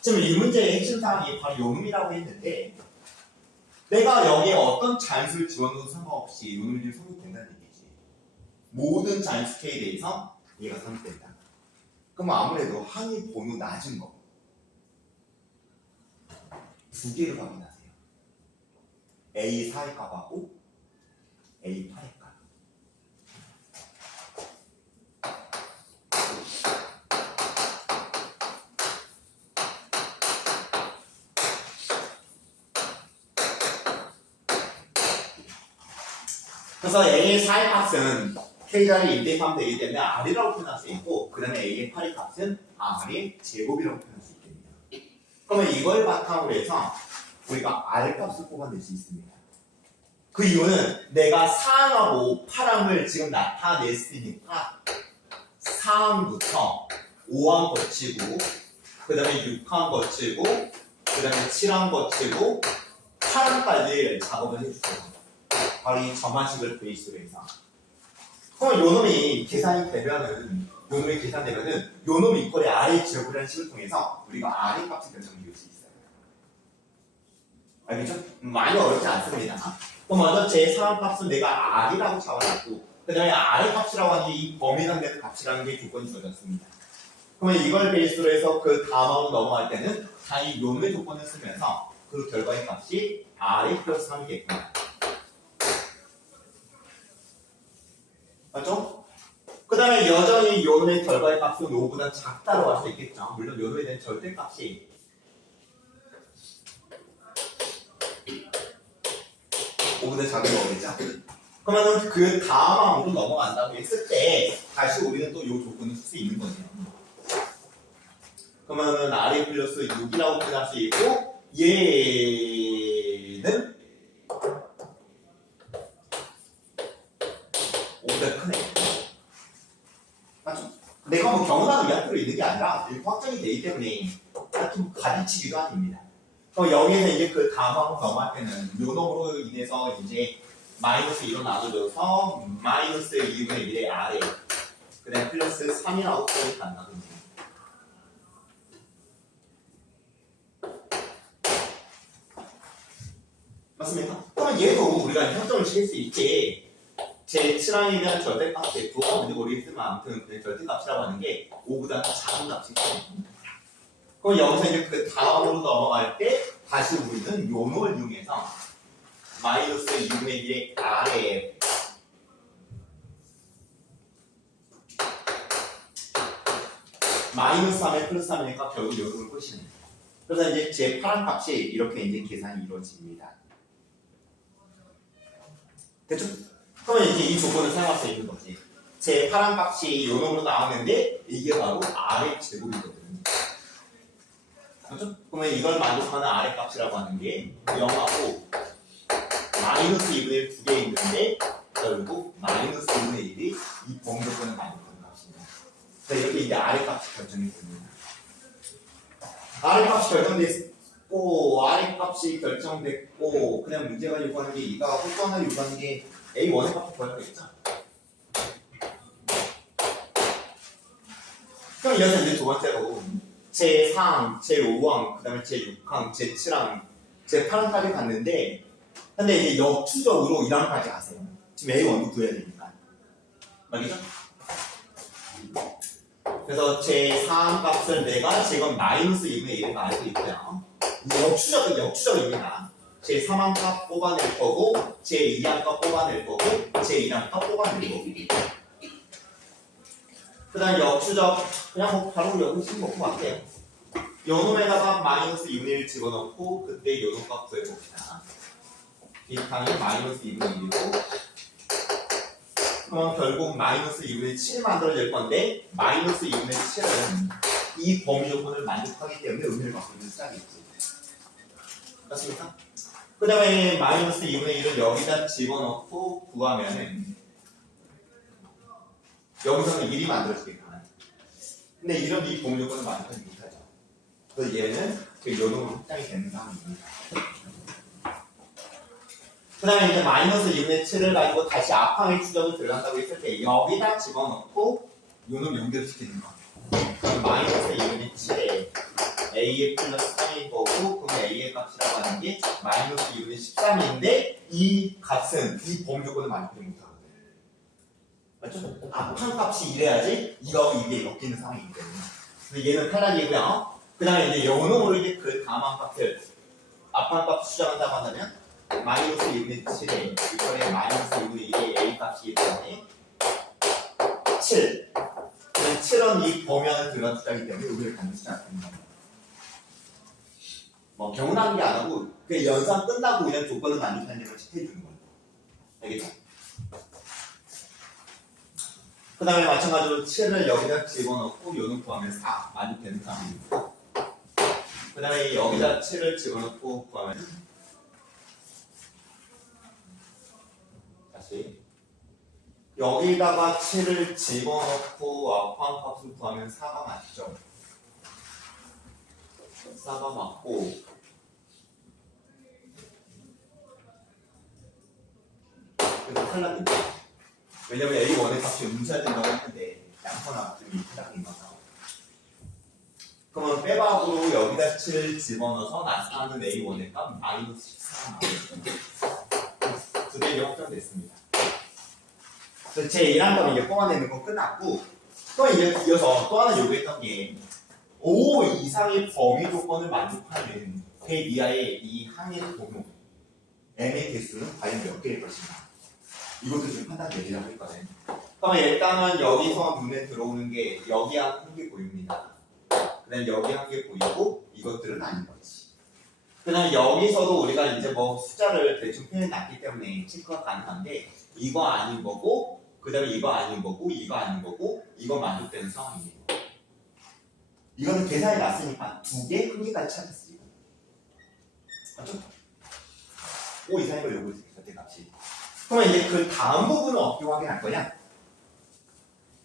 지금 이 문제의 핵심 사항이 바로 요놈이라고 했는데, 내가 여기에 어떤 자연수를 집어넣어도 상관없이 요놈이 성립된다는 얘기지. 모든 자연수 K에 대해서 얘가 성립된다. 그럼 아무래도 항의 번호 낮은 거 두 개를 확인하세요. A4의 값하고 A8의 값. 그래서 A의 4의 값은 K자리 1대3 되기 때문에 R이라고 표현할 수 있고, 그 다음에 A의 8의 값은 R의 제곱이라고 표현할 수 있겠네요. 그러면 이걸 바탕으로 해서 우리가 R 값을 뽑아낼 수 있습니다. 그 이유는 내가 4항하고 8항을 지금 나타냈으니까 4항부터 5항 거치고, 그 다음에 6항 거치고, 그 다음에 7항 거치고, 8항까지 작업을 해주세요. 바로 이 점화식을 베이스로 해서. 그럼 요놈이 계산이 되면은, 요놈이 계산되면은, 요놈 이퀄의 R의 제곱이라는 식을 통해서 우리가 R의 값을 결정지을 수 있어요. 알겠죠? 많이 어렵지 않습니다. 그럼 먼저 제 상황 값은 내가 R이라고 잡아놨고, 그 다음에 R의 값이라고 하는 게 이 범위 상대의 값이라는 게 조건이 주어졌습니다. 그러면 이걸 베이스로 해서 그 다음으로 넘어갈 때는 다이 요놈의 조건을 쓰면서 그 결과의 값이 R의 플러스 3이겠구나. 맞죠? 그 다음에 여전히 요놈의 결과의 값은 5보다 작다고 할 수 있겠죠. 물론 요놈에 대한 절대값이 5보다 작은 거겠죠. 그러면 그 다음 항으로 넘어간다고 했을 때 다시 우리는 또 이 조건을 쓸 수 있는 거네요. 그러면은 R이 플러스 6이라고 표현할 수 있고, 얘는 5보다 크네. 맞죠? 내가 뭐 경험하는 이야기로 있는 게 아니라 이렇게 확정이 되기 때문에 좀 가르치기도 아닙니다. 그럼 여기에서 이제 그 다음하고 넘어갈 때는 요 놈으로 인해서 이제 마이너스 2로 나눠줘서 마이너스 2분의 1의 R에 그 다음에 플러스 3이라고 표현이 간다든지. 맞습니까? 그러면 얘도 우리가 형점을 칠 수 있지. 제 7항에 대한 절대값이 F가 뭔지 모르겠지만 아무튼 그 절대값이라고 하는 게 5보다 작은 값이죠. 그럼 여기서 이제 그 다음으로 넘어갈 때 다시 우리는 요 놈을 이용해서 마이너스 2분의 1의 R에 마이너스 3에 플러스 3이니까 결국 요 놈을 끄시는. 그래서 이제 제 파란 값이 이렇게 이제 계산이 이루어집니다. 됐죠? 그러면 이제 이 조건을 사용할 수 있는 거지. 제 파란 값이 요 놈으로 나오는데 이게 바로 R의 제곱이거든요. 그렇죠? 그러면 이걸 만족하는 R의 값이라고 하는 게 0하고 마이너스 2분의 1 두 개 있는데 결국 마이너스 2분의 1이 이 범조건을 만족하는 값입니다. 그래서 이렇게 이제 R의 값이 결정이 됩니다. R의 값이 결정됐고 R의 값이 결정됐고 그냥 문제가 요구하는 게 이가 하고 또 하나 요구하는 게 A1의 값을 구하겠죠. 그럼 이어서 이제 두 번째로 제4항, 제5항, 그 다음에 제6항, 제7항, 제8항까지 갔는데 근데 이제 역추적으로 1항까지 가세요. 지금 A1도 구해야 되니까. 맞겠죠? 그래서 제4항 값을 내가 지금 마이너스 2분의 1을 알고 있고요. 역추적입니다. 제3항 값 뽑아낼 거고 제2항 값 뽑아낼 거고 제2항 값 뽑아낼 거고 그 다음 역추적 그냥 뭐 바로 여기 쓰고 갈게요. 요놈에다가 마이너스 2분의 1 집어넣고 그때 요놈 값 구해봅시다. 이 항이 마이너스 2분의 1이고 그럼 결국 마이너스 2분의 7이 만들어질 건데 마이너스 2분의 7은 이 범위 조건을 만족하기 때문에 의미를 갖고 있는 짝이지. 맞습니까? 그 다음에 마이너스 2분의 1을 여기다 집어넣고 구하면은 여기서는 1이 만들어지겠구나. 근데 이런 이 범위 조건을 만족하지 못하죠. 그래서 얘는 그 요놈으로 확장이 되는 상황입니다. 그 다음에 이제 마이너스 2분의 7을 가지고 다시 앞항의 추적을 들어간다고 했을 때 여기다 집어넣고 요놈 연결시키는 거. 그럼 마이너스 2분의 7에 A의 플러스 3인 거고 그럼 A의 값이라고 하는 게 마이너스 2분의 13인데 이 값은 이 범위 조건을 만족하지 못하거든요. 맞죠? 앞판 값이 이래야지 이거하고 이게 엮이는 상황이기 때문에. 그래서 얘는 탈락이고요. 그 다음에 이제 요 놈으로 이제 그 다음한 값을 앞판 값 수정한다고 한다면 마이너스 2분의 7에 이번에 마이너스 2분의 1의 a 값이기 때문에 7. 7은 이 범위안을 들어간 숫자이기 때문에 여기를 갖는 숫자가 됩니다. 뭐 경락이 안 하고 그 연산 끝나고 그냥 조건을 만족하는 대로 체크해 주는 거예요. 알겠죠? 그 다음에 마찬가지로 7을 여기다 집어넣고 요는 구하면 4 만족되는 상황입니다. 그 다음에 여기다 7을 집어넣고 구하면 다시 여기다가 7을 집어넣고 앞판 값을 구하면 4가 맞죠? 4가 맞고 그래서 탈락입니다. 왜냐면 A1의 값이 음수해야 된다고 했는데 양서나 이 탈락인 거죠. 그러면 빼박으로 여기다 7을 집어넣어서 나타나는 A1의 값 마이너스 14가 나오겠습니다. 두 개가 확정됐습니다. 그래서 제 1항 이제 뽑아내는 거 끝났고 또 이제 이어서 또 하나 요구했던 게 5 이상의 범위 조건을 만족하는 배 이하의 이 항의 동호 m의 개수는 과연 몇 개일 것인가? 이것도 지금 판단 내리라고 했거든요. 그러면 일단은 여기서 눈에 들어오는 게 여기 한 개 보입니다. 그 다음에 여기 한 개 보이고 이것들은 아닌 거지. 그 다음에 여기서도 우리가 이제 뭐 숫자를 대충 표현해놨기 때문에 체크가 가능한데 이거 아닌 거고 그 다음에 이거 아닌 거고 이거 아닌 거고 이거 만족되는 상황이에요. 이거는 계산이 났으니까 두 개, 한 개까지 찾았어요. 맞죠? 5 이상의 걸 요구했어요. 그때 값이. 그러면 이제 그 다음 부분은 어떻게 확인할 거냐?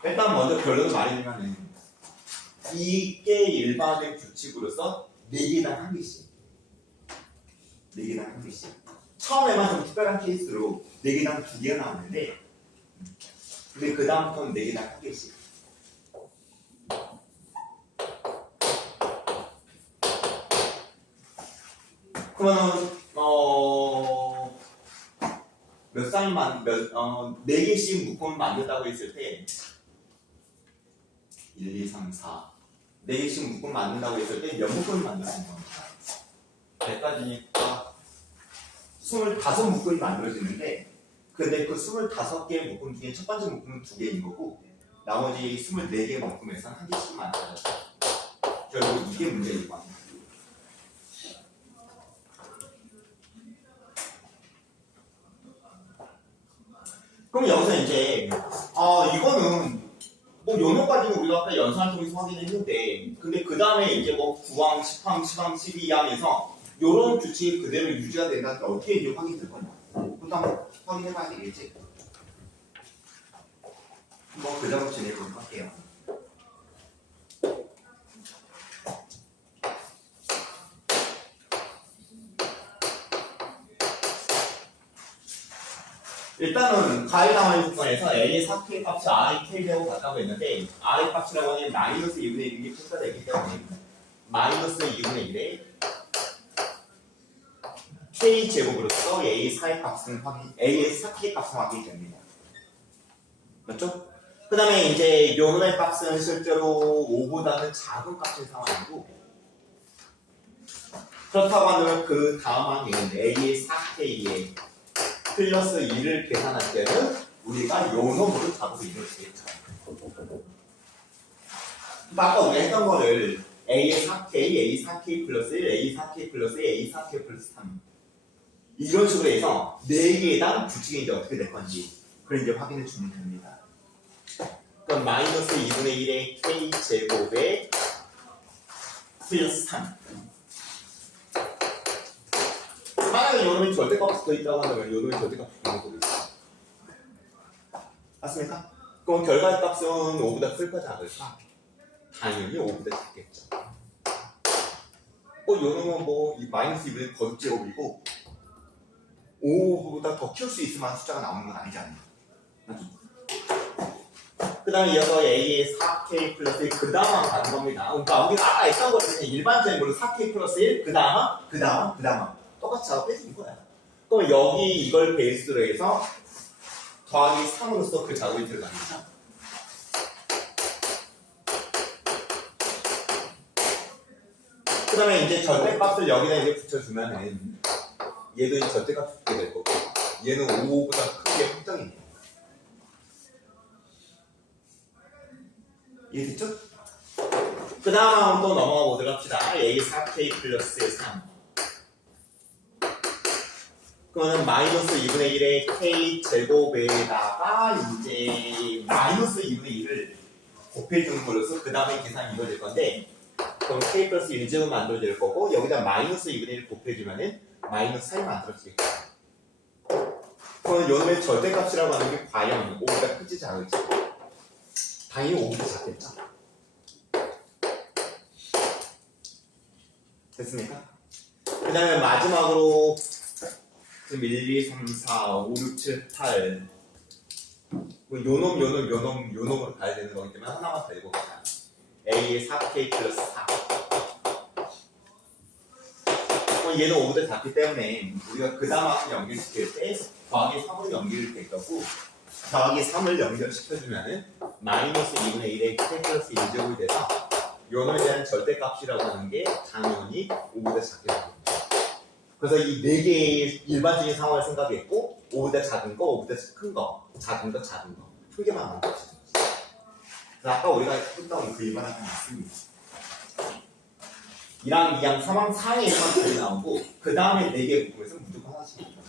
일단 먼저 결론을 말해주면은 이게 일반의 규칙으로서 4개당 한 개씩. 4개당 한 개씩. 처음에만 좀 특별한 케이스로 4개당 2개가 나오는데 근데 그 다음부터는 4개당 한 개씩. 그러면은 몇 쌍만 몇 4개씩 묶음을 만든다고 했을 때 1, 2, 3, 4 4개씩 묶음 만든다고 했을 때 몇 묶음을 만들 수 있는 겁니다. 100까지니까 25묶음이 만들어지는데 근데 그 25개의 묶음 중에 첫 번째 묶음은 2개인 거고 나머지 24개의 묶음에서는 한 개씩 만들어져요. 결국 이게 문제인 겁니다. 그럼 여기서 이제 이거는 뭐 요놈까지는 우리가 아까 연산을 통해서 확인했는데 근데 그 다음에 이제 뭐 9항, 10항, 10항, 12항 에서 요런 규칙이 그대로 유지가 된다는데 어떻게 이제 확인될 거냐? 그것도 한번 확인해봐야 되겠지? 뭐 그 점을 진행해보도록 할게요. 일단은 가에 나와있는 조건에서 A의 4K 값이 R의 K제곱 같다고 했는데 R의 값이라고 하면 마이너스 2분의 1이 표시가 되기 때문에 마이너스 2분의 1에 K제곱으로서 A의 4의 값은 A의 4K 값은 확인이 됩니다. 맞죠? 그 다음에 이제 요놈의 값은 실제로 5보다는 작은 값인 상황이고 그렇다고 하면 그 다음 항에는 A의 4K에 플러스 2를 계산할 때는 우리가 요 놈으로 작업을 이루어지겠죠. 아까 우리가 했던 거를 A의 4K, A 4K 플러스 1, A 4K 플러스 1, A 4K 플러스 3 이런 식으로 해서 4개당 규칙이 이제 어떻게 될 건지 그걸 이제 확인해 주면 됩니다. 그럼 마이너스 2분의 1의 K 제곱에 플러스 3 만약에 요놈이 절대값이 붙어있다고 한다면 요놈이 절대값이 붙는 거겠죠. 맞습니까? 그럼 결과의 값은 5보다 클까 작을까? 당연히 5보다 작겠죠. 요놈은 뭐 이 마이너스 2분의 거듭제곱이고 5보다 더 키울 수 있을 만한 숫자가 나오는 건 아니잖아요. 그 다음에 이어서 A의 4K 플러스 1 그 다음 가는 겁니다. 그러니까 우리가 아까 했던 것처럼 일반적인 걸로 4K 플러스 1 그 다음 똑같이 작업해주는 거야. 그럼 여기 이걸 베이스로 해서 더하기 3으로서 그 작업이 들어갑니다. 그 다음에 이제 절대값을 여기다 이제 붙여주면은 얘도 이제 절대값이 붙게 될 거고 얘는 5보다 크게 확정이네요. 이해됐죠? 그 다음 또 넘어가 보도록 합시다. A 4K 플러스 3 그거는 마이너스 2분의 1의 K 제곱에다가 이제 마이너스 2분의 1을 곱해주는 걸로서 그 다음에 계산이 이루어질 건데 그럼 K 플러스 1제곱 만들어질 거고 여기다 마이너스 2분의 1을 곱해주면은 마이너스 4이 만들어지겠죠. 그럼 요놈의 절대값이라고 하는 게 과연 5보다 크지 작을지 당연히 5보다 작겠죠. 됐습니까? 그 다음에 마지막으로 지금 1, 2, 3, 4, 5, 6, 7, 8 요놈으로 가야 되는 거기 때문에 하나만 더 해봅시다. A의 4K 플러스 4 얘는 5보다 작기 때문에 우리가 그 다음하고 연결시킬 때 더하기 3으로 연결이 될 거고 더하기 3을 연결시켜주면은 마이너스 2분의 1의 K 플러스 1제곱이 돼서 요놈에 대한 절대값이라고 하는 게 당연히 5보다 작게 됩니다. 그래서 이 4개의 일반적인 상황을 생각했고 5보다 작은 거, 5보다 큰 거, 작은 거, 작은 거 크게만 만들어주는 거죠. 그래서 아까 우리가 했던 그 일반한 게 있습니다. 1항, 2항, 3항, 4항에만 답이 나오고 그 다음에 4개 부분에서 무조건 하나씩 나옵니다.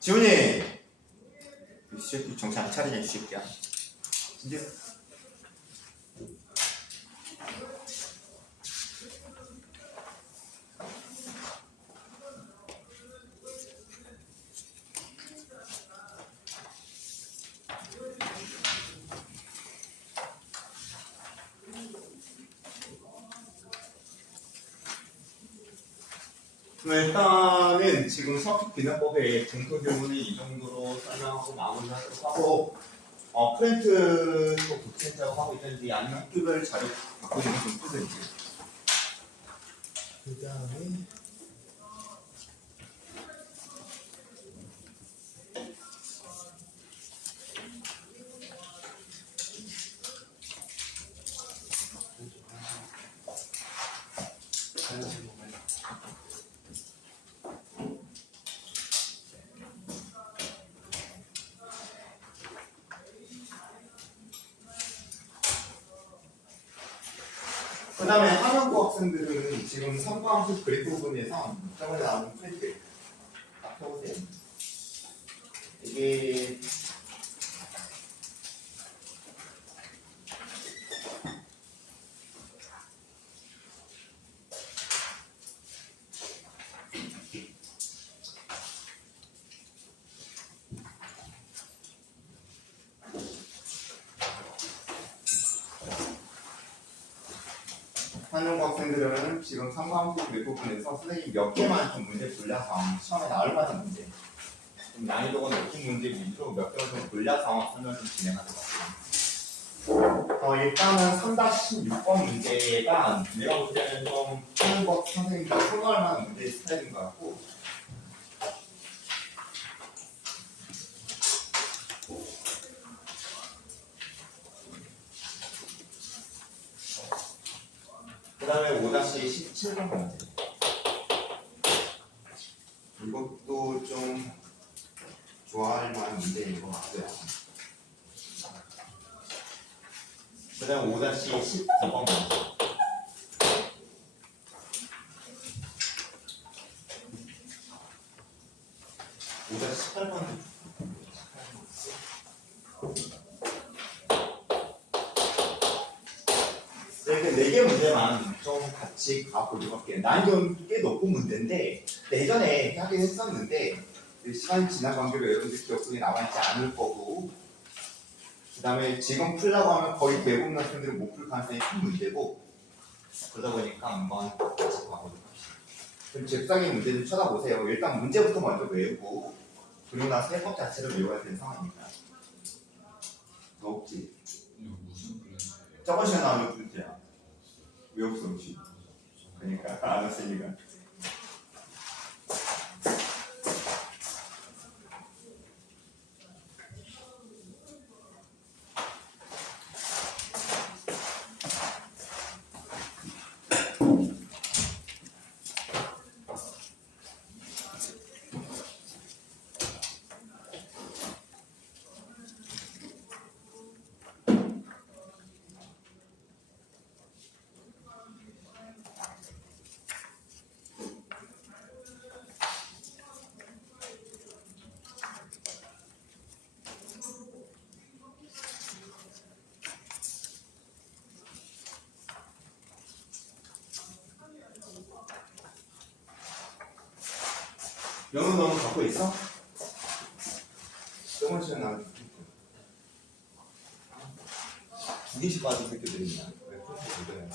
지훈이! 이 새끼 정신 안 차리냐 이 새끼야. 진짜. 일단은 지금 수학적 기능법의 공통 질문은 이 정도로 설명하고 마무리하도록 하고 프린트 또 독생 작업하고 있는지 아니면 학교별 자료 갖고 있는 좀 쓰든지 그 다음에 그 다음에 한영고 학생들은 지금 삼과함수 그래프 부분에서 저번에 나온 프린트 펴보세요. 이게 한영고 학생들은 지금 삼과함수 그래프 부분에서 선생님 몇 개만 좀 문제 골라서 시험에 나올 만한 문제 좀 난이도가 높은 문제 위주로 몇 개만 좀 골라서 설명 좀 진행하도록 하겠습니다. 일단은 3-16번 문제가 내가 볼 때는 좀 한영고 선생님과 선호할 만한 문제 스타일인 것 같고 그 다음에 5-17번 문제 이것도 좀 좋아할 만한 문제인 것 같고요. 그 다음에 5-19번 문제 5-18번 이렇게 4개 문제만 좀 같이 가보도록 할게요. 난이도는 꽤 높은 문제인데 예전에 하긴 했었는데 시간이 지난 관계로 여러분들 기억속에 남아있지 않을 거고 그 다음에 지금 풀라고 하면 거의 대부분 학생들은 못 풀 가능성이 큰 문제고 그러다 보니까 한번 같이 가보도록 합시다. 그럼 잽싸게 문제 좀 쳐다보세요. 일단 문제부터 먼저 외우고 그리고 나서 해법 자체를 외워야 되는 상황입니다. 더 없지. 이거 무슨 플랜이에요? 저번 시간에 나오는 문제야. 왜 없어 없지? 그러니까 안 왔으니까. 영어 너무 갖고 있어? 저번 시간에 나오는 두 개씩 받은 새끼들이냐? 왜 그렇게 그래?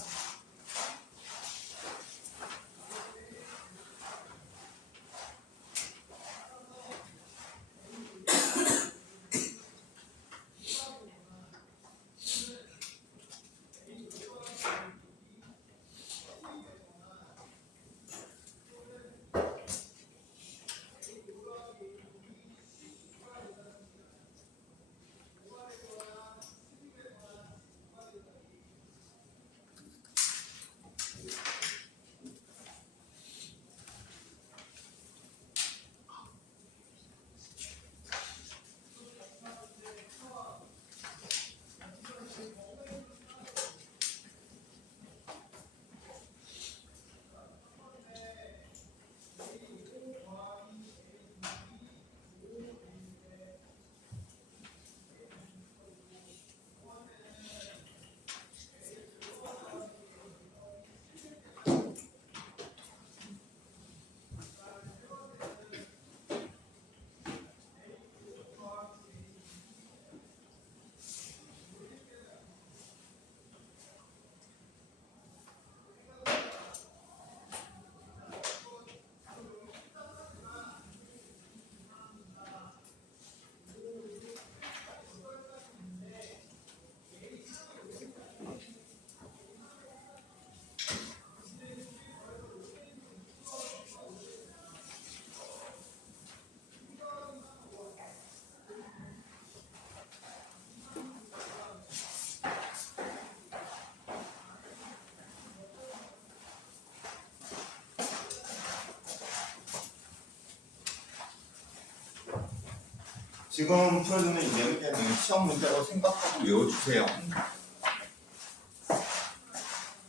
지금 풀어주는 이 문제는 시험 문제라고 생각하고 외워주세요.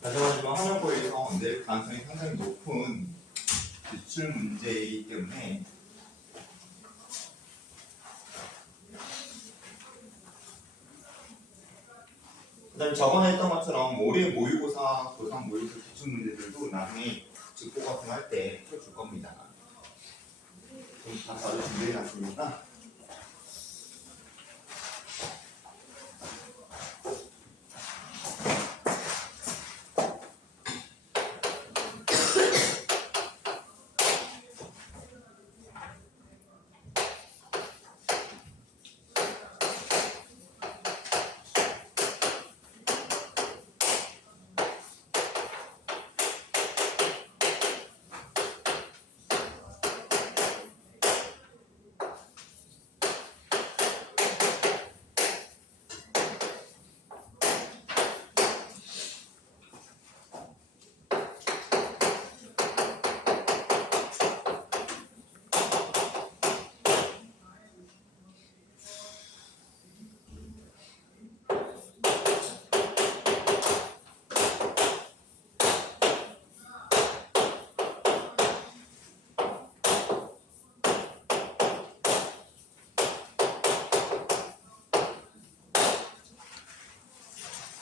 하지만 한국어에서 낼 가능성이 상당히 높은 기출 문제이기 때문에 그다음에 저번에 했던 것처럼 올해 모의고사, 고3 모의고사 기출 문제들도 나중에 직고 같은 거 할 때 풀어줄 겁니다. 좀 다 바로 준비해놨으니까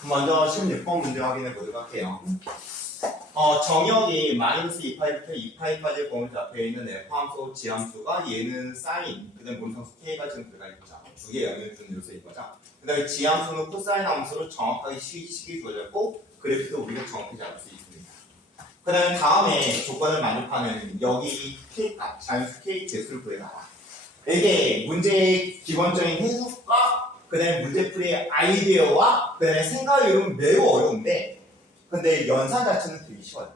먼저 16번 문제 확인해 보도록 할게요. 정역이 마이너스 2파이부터 2파이까지 범위 잡혀있는 F함수, G함수가 얘는 사인, 그 다음에 분성수 K가 지금 들어가 있죠. 두 개 영역을 주는 요소인 거죠. 그 다음에 G함수는 코사인 함수로 정확하게 식이 주어졌고 그래프도 우리가 정확히 잡을 수 있습니다. 그 다음에 조건을 만족하는 여기 K, 자연수 K 개수를 구해놔라. 이게 문제의 기본적인 해석과 그 다음에 문제풀이의 아이디어와 그 다음에 생각 이름은 매우 어려운데 근데 연산 자체는 되게 쉬워요.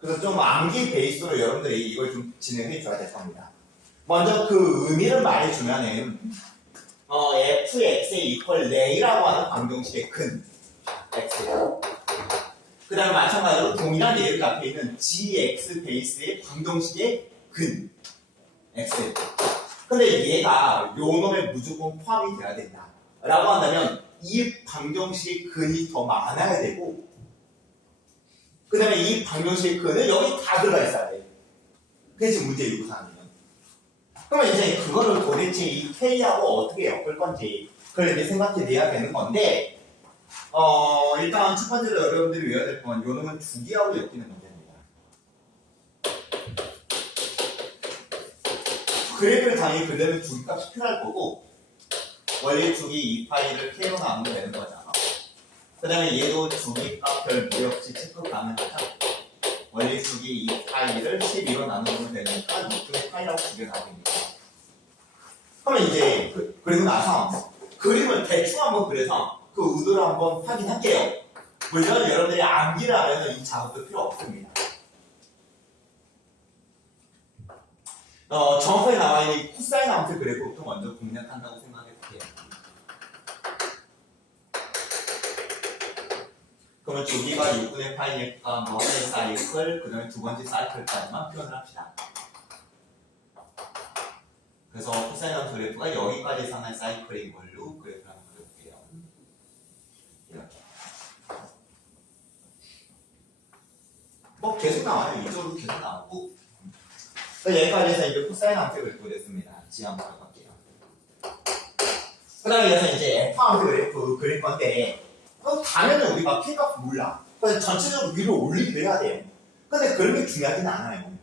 그래서 좀 암기 베이스로 여러분들이 이걸 좀 진행해 줘야 될 겁니다. 먼저 그 의미를 말해주면은 fx에 equal lay라고 하는 방정식의 근 x예요. 그 다음에 마찬가지로 동일한 예를 앞에 있는 gx 베이스의 방정식의 근 x. 근데 얘가 요 놈에 무조건 포함이 돼야 된다 라고 한다면 이 방정식의 근이 더 많아야 되고 그 다음에 이 방정식의 근은 여기 다 들어가 있어야 돼. 그게 지금 문제 요구사항이에요. 그러면 이제 그거를 도대체 이 K하고 어떻게 엮을 건지 그걸 이제 생각해 내야 되는 건데 일단 첫 번째로 여러분들이 외워야 될 건 요 놈은 주기하고 엮이는 문제입니다. 그래프를 당연히 그대로 주기값이 필요할 거고 원래 주기 2파이를 K로 나누면 되는 거잖아. 그 다음에 얘도 주기값 별 무리 없이 체크 가능하죠. 원래 주기 2파이를 12로 나누면 되니까 2분의 파이라고 주게 나옵니다. 그러면 이제 그리고 나서 그림을 대충 한번 그려서 그 의도를 한번 확인할게요. 물론 여러분들이 암기를 하면 이 작업도 필요 없습니다. 정확하게 나와 있는 코사인 함수 그래프부터 먼저 공략한다고 생각해 볼게요. 그러면 주기가 6분의 파이니까 뭐 하나의 사이클, 그 다음에 두 번째 사이클까지만 표현을 합시다. 그래서 코사인 함수 그래프가 여기까지 하나의 사이클인 걸로 그래프를 한번 그려볼게요. 이렇게. 뭐 계속 나와요. 이쪽으로 계속 나오고. 여기까지 해서 이제 코사인 함수 그래프 됐습니다. 지함수 갈게요. 그 다음에 여기서 이제 F 함수 그래프 그릴 건데 당연히 우리가 K값 몰라. 그래서 전체적으로 위로 올리기도 해야 돼요. 근데 그런 게 중요하진 않아요.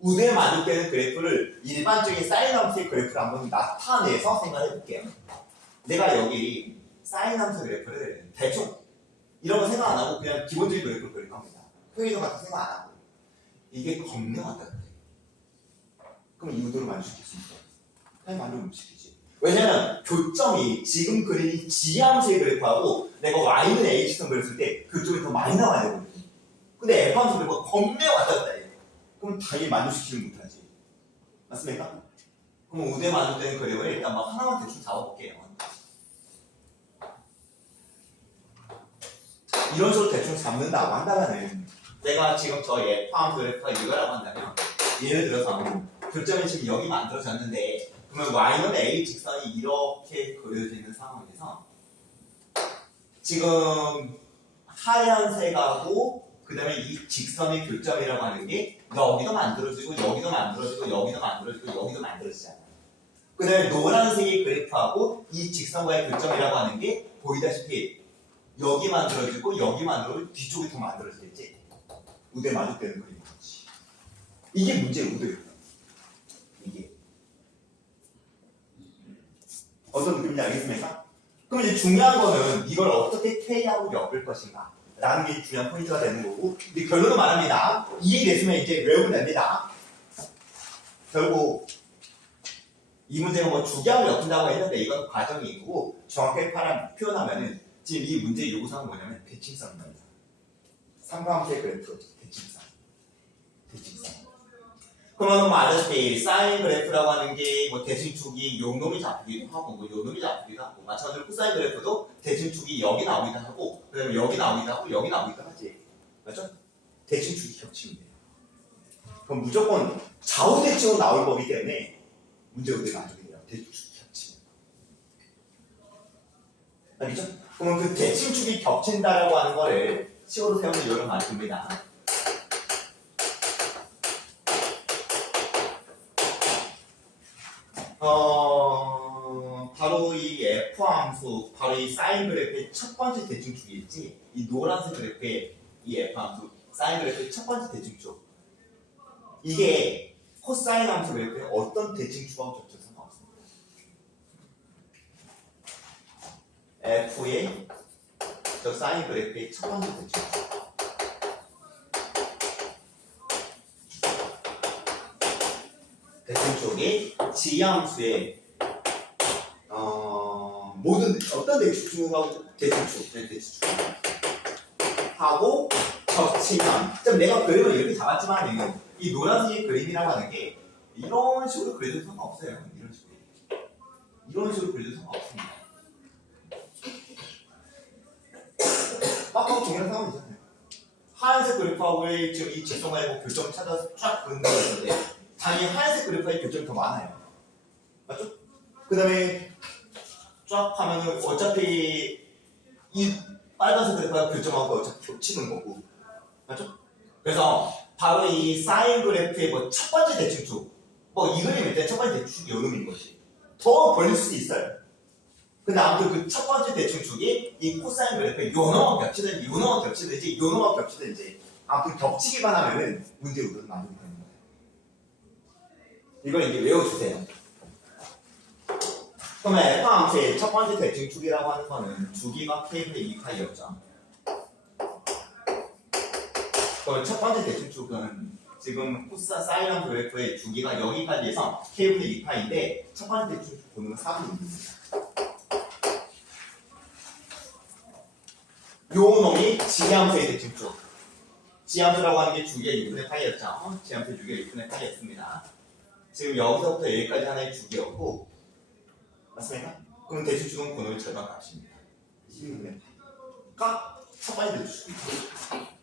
우대에 만족되는 그래프를 일반적인 사인 함수의 그래프를 한번 나타내서 생각해 볼게요. 내가 여기 사인 함수 그래프를 대충 이런 거 생각 안 하고 그냥 기본적인 그래프를 그릴 겁니다. 표현도 같은 생각 안 하고 이게 겁내 왔다 그래. 그럼 이 의도를 만족시킬 수 있어. 그냥 만족 못 시키지. 왜냐면 교점이 지금 그린 이 G함수의 그래프하고 내가 Y는 H선 그렸을 때 그쪽이 더 많이 나와야 되거든. 근데 F함수 그래프가 겁내 왔다 갔다 해. 그럼 당연히 만족시키지 못하지. 맞습니까? 그럼 우대 만족되는 그래프를 일단 막 하나만 대충 잡아볼게요. 이런 식으로 대충 잡는다고 한다면은 내가 지금 저 F함수 그래프가 이거라고 한다면 예를 들어서 교점이 지금 여기 만들어졌는데 그러면 Y는 A 직선이 이렇게 그려져 있는 상황에서 지금 하얀색하고 그 다음에 이 직선의 교점이라고 하는 게 여기도 만들어지고 여기도 만들어지고 여기도 만들어지고 여기도 만들어지잖아요. 그 다음에 노란색의 그래프하고 이 직선과의 교점이라고 하는 게 보이다시피 여기 만들어지고 여기 만들어지고 뒤쪽이 더 만들어지겠지. 우대 만족되는 그림인 거지. 이게 문제의 우대예요. 이게 어떤 느낌인지 알겠습니까? 그럼 이제 중요한 거는 이걸 어떻게 K하고 엮을 것인가 라는 게 중요한 포인트가 되는 거고 근데 결론은 말합니다. 이해됐으면 이제 외우면 됩니다. 결국 이 문제가 뭐 주기하고 엮인다고 했는데 이건 과정이고 정확하게 표현하면은 지금 이 문제의 요구사항은 뭐냐면 대칭성입니다. 삼각함수의 그래프 대칭성. 그러면 뭐 아저씨 사인 그래프라고 하는 게 뭐 대칭축이 요 놈이 잡히기도 하고 뭐 요 놈이 잡히기도 하고 마찬가지로 코사인 그래프도 대칭축이 여기 나오기도 하고 그다음에 여기 나오기도 하고 여기 나오기도 하지. 맞죠? 대칭축이 겹치면 돼요. 그럼 무조건 좌우 대칭으로 나올 거기 때문에 문제 의대가 안 좋게 돼요. 대칭축이 겹치면. 알겠죠? 그러면 그 대칭축이 겹친다라고 하는 거를 식으로 세우는 요령 많이 듭니다. 바로 이 F함수, 바로 이 사인 그래프의 첫 번째 대칭축이 있지. 이 노란색 그래프의 이 F함수, 사인 그래프의 첫 번째 대칭축. 이게 코사인 함수 그래프의 어떤 대칭축하고 겹쳐서 나왔습니다. F의 저 사인 그래프의 첫 번째 대칭축. 대칭축이 G함수의 모든 어떤 대칭축하고 대칭축 하고 겹치면 좀 내가 그림을 이렇게 잡았지만 이 노란색의 그림이라고 하는 게 이런 식으로 그려도 상관없어요. 이런 식으로 그려도 상관없습니다. 빡빡 동일한 상황이잖아요. 하얀색 그래프하고의 지금 이 직선과의 교점 찾아서 쫙 그는 거 있는데 당연히 하얀색 그래프의 교점이 더 많아요. 맞죠? 그 다음에 쫙 하면은 어차피 이 빨간색 그래프가 교점하고 어차피 겹치는 거고. 맞죠? 그래서 바로 이 사인 그래프의 뭐 첫 번째 대칭축 뭐 이 그림일 때 첫 번째 대칭축이 요 놈인 것이 더 벌릴 수도 있어요. 근데 아무튼 그 첫 번째 대칭축이 이 코사인 그래프에 요 놈하고 겹치든지 요 놈하고 겹치든지 요 놈하고 겹치든지 아무튼 겹치기만 하면은 문제 요소는 많이 되는 거예요. 이걸 이제 외워주세요. 그러면 F함수의 첫 번째 대칭축이라고 하는 거는 주기가 K분의 2파이였죠. 그럼 첫 번째 대칭축은 지금 사인한 그래프의 주기가 여기까지 해서 K분의 2파인데 첫 번째 대칭축 보는 건 4분의 2입니다. 요 놈이 지함수의 대칭축. 지함수라고 하는 게 주기가 6분의 파이였죠. 지함수의 주기가 6분의 파이였습니다. 지금 여기서부터 여기까지 하나의 주기였고 맞습니까? 그럼 대칭축은 그놈의 절반 값입니다. 12분의 파이가 첫 번째 대칭축입니다.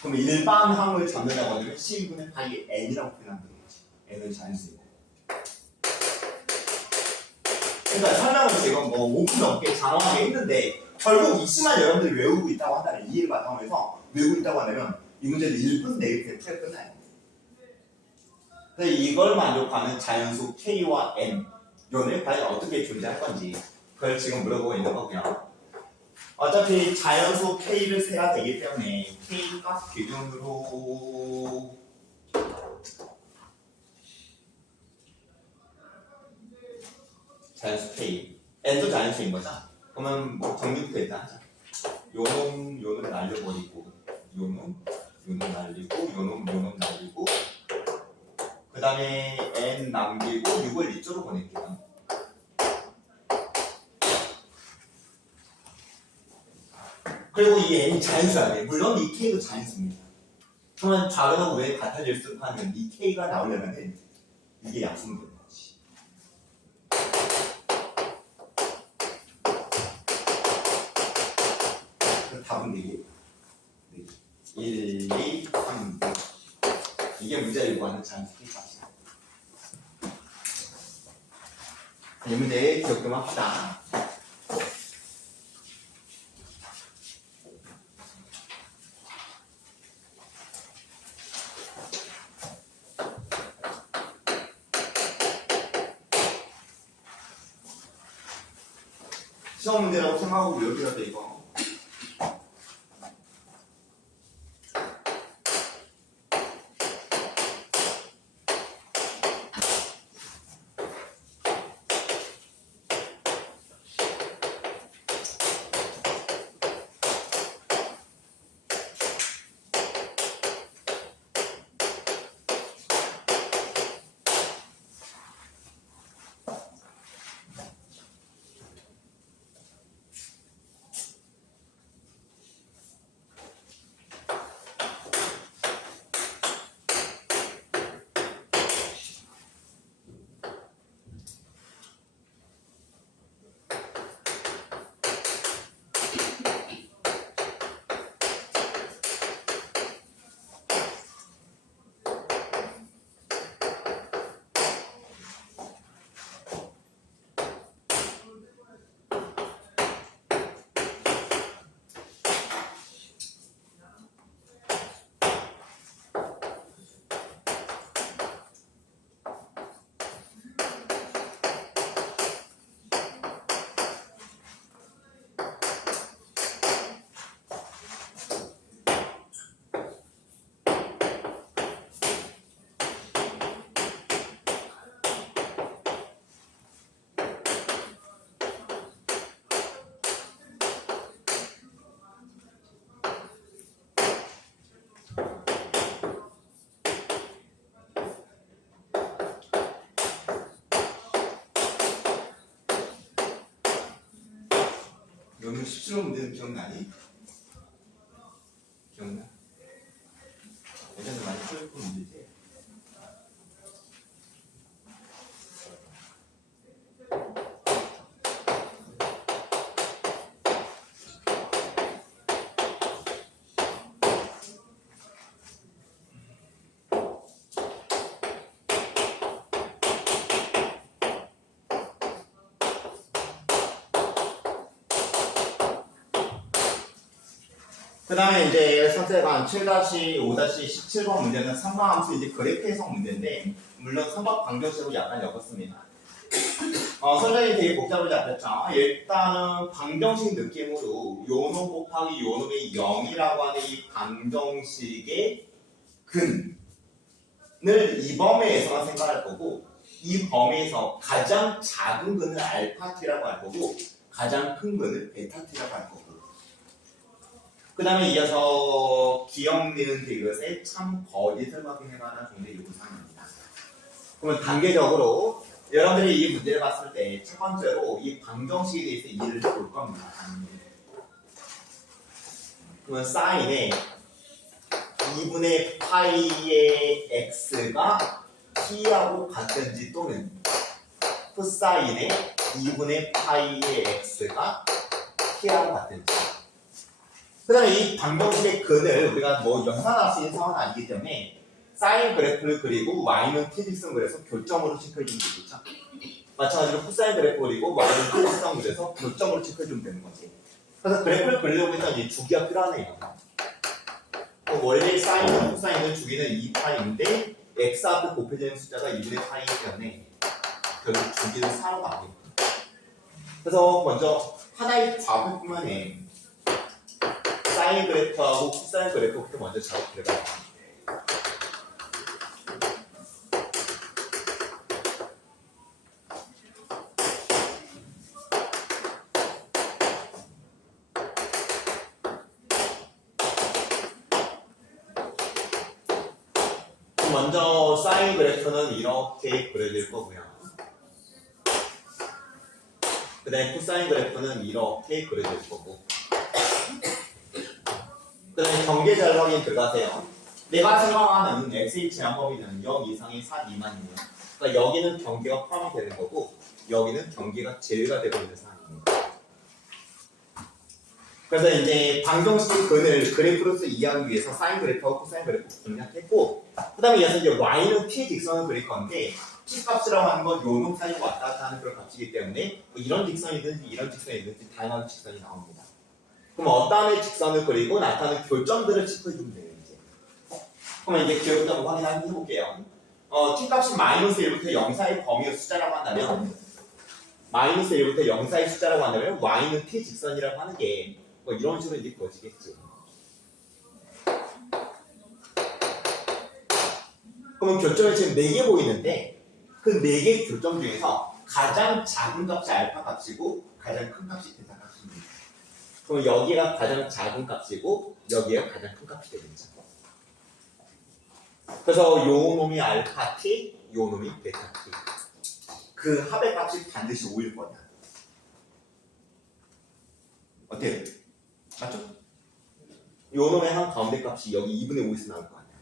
그럼 일반항을 잡는다고 하면 12분의 파이 n이라고 표현하면 되겠지. n은 자연수이고. 그러니까 설명을 지금 뭐 5분 넘게 장황하게 했는데 결국 이 시만 여러분들이 외우고 있다고 한다면 이해를 바탕으로 외우고 있다고 한다면 이 문제는 1분 내일 풀에 끝나요. 근데 이걸 만족하는 자연수 K와 N 요는 과연 어떻게 존재할 건지 그걸 지금 물어보고 있는 거고요. 어차피 자연수 K를 세야 되기 때문에 K 값 기준으로 자연수 K N도 자연수인 거죠? 그러면 뭐 정리부터 일단 하자. 요놈 날려버리고 요놈 날리고 요놈 날리고 그 다음에 N 남기고 6을 이쪽으로 보낼게요. 그리고 이 N이 자연수야 돼. 물론 이 K도 자연수입니다. 그러면 좌변하고 왜 같아질 수 하는 이 K가 나오려면 이게 약분되는 거지. 답은 4개. 1, 2, 3, 4. 이게 문제를 요구하는 자연수 K 값이야. 이 문제 기억 좀 합시다. 시험 문제라고 생각하고 외우셔야 돼 이거. 너는 17번 문제는 기억나니? 기억나? 예전에 많이 풀었던 문제지? 그 다음에 이제 선택한 7-5-17번 문제는 삼각함수 이제 그래프 해석 문제인데, 물론 삼각 방정식으로 약간 엮었습니다. 선생님이 되게 복잡하게 잡혔죠. 일단은 방정식 느낌으로 요놈 곱하기 요놈의 0이라고 하는 이 방정식의 근을 이 범위에서만 생각할 거고, 이 범위에서 가장 작은 근을 알파 t라고 할 거고, 가장 큰 근을 베타 t라고 할 거고, 그 다음에 이어서 기억니은 디귿에 참 거짓을 확인해봐라 정도의 요구사항입니다. 그러면 단계적으로 여러분들이 이 문제를 봤을 때 첫 번째로 이 방정식에 대해서 이해를 볼 겁니다. 그러면 사인에 2분의 파이의 x가 t하고 같은지 또는 코사인에 2분의 파이의 x가 t하고 같은지. 그 다음에 이 방정식의 근을 우리가 뭐 연산할 수 있는 상황은 아니기 때문에 사인 그래프를 그리고 y는 t직선 그려서 교점으로 체크해주면 되겠죠. 마찬가지로 코사인 그래프 그리고 y는 t직선 그려서 교점으로 체크해주면 되는 거지. 그래서 그래프를 그리려고 해서 이 주기가 필요하네요. 원래 사인과 코사인은 주기는 2파인데 x 앞에 곱해지는 숫자가 2분의 파이기 때문에 결국 주기는 4로 바뀝니다. 그래서 먼저 하나의 좌표뿐만 아니라 사인 그래프하고 코사인 그래프부터 먼저 작업해봐요. 먼저 사인 그래프는 이렇게 그려질 거고요. 그 다음에 코사인 그래프는 이렇게 그려질 거고, 그 다음에 경계잘 확인 들어가세요. 내가 생각하는 XH의 범위는 0 이상의 4 미만이에요. 그러니까 여기는 경계가 포함이 되는 거고, 여기는 경계가 제외가 되고 있는 상황입니다. 그래서 이제 방정식의 근을 그래프로서 이해하기 위해서 사인 그래프하고 코사인 그래프 공략했고, 그 다음에 이어서 이제 y는 t 직선을 그릴 건데, t 값이라고 하는 건 요놈 사이로 왔다 갔다 하는 그런 값이기 때문에 뭐 이런 직선이든지 이런 직선이든지 다양한 직선이 나옵니다. 그럼 어떠한 직선을 그리고 나타나는 교점들을 체크해주면 돼요, 이제. 그러면 이제 기억을 한번 확인 한번 해볼게요. t 값이 마이너스 1부터 0 사이 범위의 숫자라고 한다면, 마이너스 1부터 0 사이 숫자라고 한다면, y는 t 직선이라고 하는 게, 뭐 이런 식으로 이제 그어지겠지. 그러면 교점이 지금 4개 보이는데, 그 4개 교점 중에서 가장 작은 값이 알파 값이고, 가장 큰 값이 베타 값입니다. 그럼 여기가 가장 작은 값이고 여기가 가장 큰 값이 되겠죠. 그래서 요 놈이 알파 t, 요 놈이 베타 t. 그 합의 값이 반드시 5일 거냐. 어때요? 맞죠? 요 놈의 한 가운데 값이 여기 2분의 5에서 나올 거 아니야.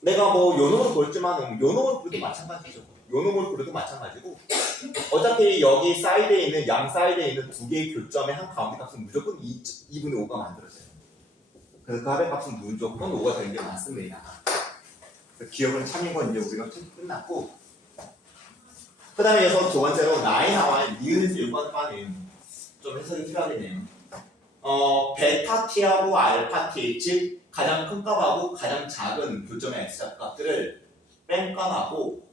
내가 뭐 요 놈을 고르지만 요 놈을 고르도 마찬가지죠. 요 놈을 고르도 마찬가지고, 어차피 여기 사이드에 있는 양 사이드에 있는 두 개의 교점의 한 가운데 값은 무조건 2분의 5가 만들어져요. 그래서 그 합의 값은 무조건 5가 되는 게 맞습니다. 기억을 참인 건 이제 우리가 끝났고, 그 다음에 이어서 두 번째로 나의 나와의 니은에서 요구하는 바는 좀 해석이 필요하겠네요. 베타 t하고 알파 t, 즉 가장 큰 값하고 가장 작은 교점의 x 값들을 뺀 값하고,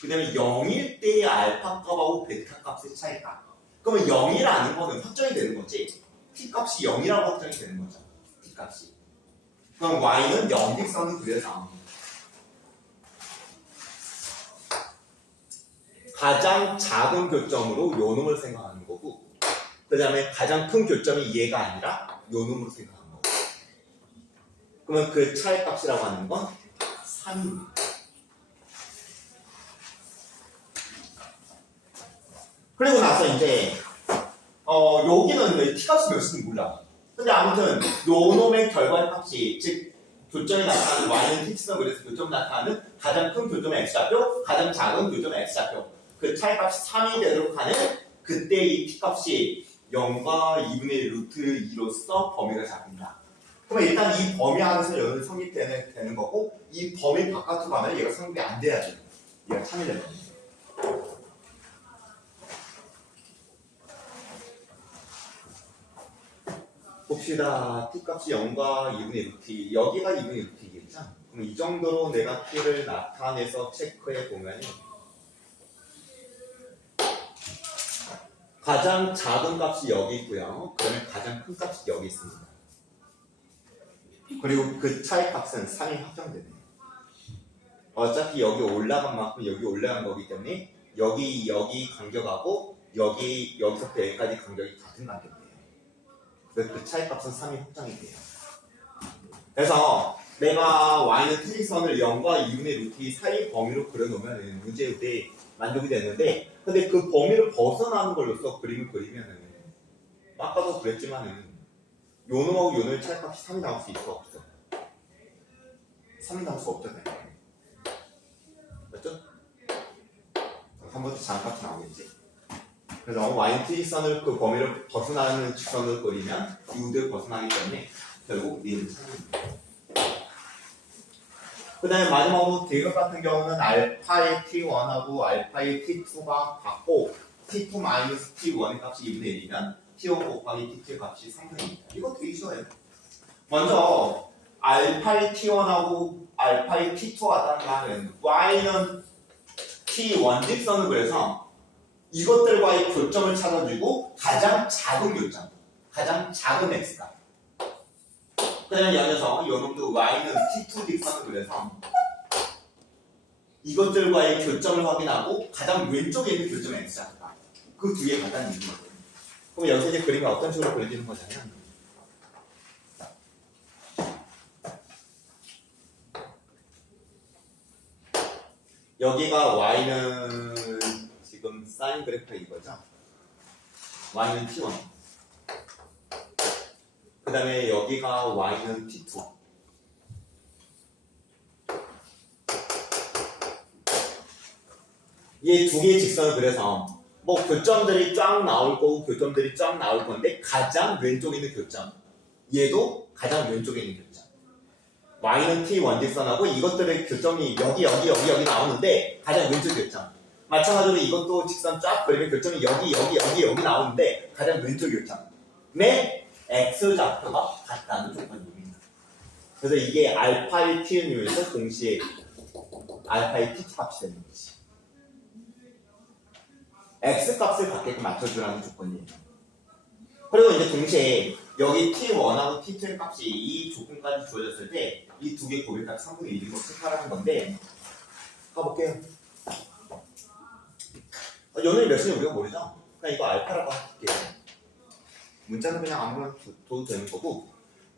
그 다음에 0일 때의 알파 값하고 베타 값의 차이가. 그러면 0이라는 거는 확정이 되는 거지. t 값이 0이라고 확정이 되는 거죠. t 값이. 그럼 y는 0직선을 그려서 가장 작은 교점으로 요 놈을 생각하는 거고, 그 다음에 가장 큰 교점이 얘가 아니라 요 놈으로 생각하는 거고. 그러면 그 차이 값이라고 하는 건 3입니다. 그리고 나서 이제 여기는 왜 t값이 몇인지 몰라. 근데 아무튼 요 놈의 결과의 값이 즉 교점이 나타나는 y는 t는 그래서 교점이 나타나는 가장 큰 교점의 x좌표, 가장 작은 교점의 x좌표 그 차이값이 3이 되도록 하는 그때 이 t값이 0과 2분의 1 루트 2로서 범위가 잡힌다. 그러면 일단 이 범위 안에서 연을 성립되는 거고 이 범위 바깥으로 가면 얘가 성립이 안 돼야 돼. 얘가 참여되는 거야. 봅시다. t값이 0과 2분의 1 t 여기가 2분의 1 t겠죠? 그럼 이 정도로 내가 t를 나타내서 체크해 보면 가장 작은 값이 여기 있고요. 그다음에 가장 큰 값이 여기 있습니다. 그리고 그 차이 값은 3이 확정되네요. 어차피 여기 올라간 만큼 여기 올라간 거기 때문에 여기 간격하고 여기서부터 여기까지 간격이 같은 간격이에요. 그래서 그 차이 값은 3이 확정이 돼요. 그래서 내가 y는 트리선을 0과 2분의 루트 2 사이 범위로 그려놓으면 문제에 만족이 되는데 근데 그 범위를 벗어나는 걸로써 그림을 그리면은 아까도 그랬지만은 요 놈하고 요 놈의 차이 값이 3이 나올 수 있어 없어? 3이 나올 수 없잖아요. 맞죠? 3번째 장값이 나오겠지. 그래서 y는 트리선을 그 범위를 벗어나는 직선을 그리면 이우들 벗어나기 때문에 결국 얘는 찾습니다. 그 다음에 마지막으로 대각 같은 경우는 알파의 t1하고 알파의 t2가 같고 t2-t1의 값이 2분의 1이면 t1 곱하기 t2의 값이 3분의 1입니다. 이거 되게 쉬워요. 먼저 알파의 t1하고 알파의 t2가 같다는 말은 y는 t1 직선을 그래서 이것들과의 교점을 찾아주고 가장 작은 교점, 가장 작은 x가 그 다음에 여기서 요놈도 y는 t2 직선을 그래서 이것들과의 교점을 확인하고 가장 왼쪽에 있는 교점의 x좌표가 그 두 개 같다는 얘기거든요. 그럼 여기서 이제 그림이 어떤 식으로 그려지는 거냐면 여기가 y는 지금 사인 그래프가 이거죠. y는 t1 그 다음에 여기가 y는 t2 이 두 개의 직선을 그래서 뭐 교점들이 쫙 나올 거고 교점들이 쫙 나올 건데 가장 왼쪽에 있는 교점 얘도 가장 왼쪽에 있는 교점 y는 t1 직선하고 이것들의 교점이 여기 나오는데 가장 왼쪽 교점 마찬가지로 이것도 직선 쫙 그리면 교점이 여기 나오는데 가장 왼쪽 교점에 x좌표가 같다는 조건입니다. 그래서 이게 알파의 t는에서 동시에 알파의 t 값이 되는 거지. x 값을 같게끔 맞춰주라는 조건이에요. 그리고 이제 동시에 여기 t1하고 t2의 값이 이 조건까지 주어졌을 때 이 두 개 곱일값 3분의 1인 거 체크하라는 건데 가볼게요. 요놈이 몇인지 우리가 모르죠? 그냥 이거 알파라고 할게요. 문자는 그냥 아무거나 둬도 되는 거고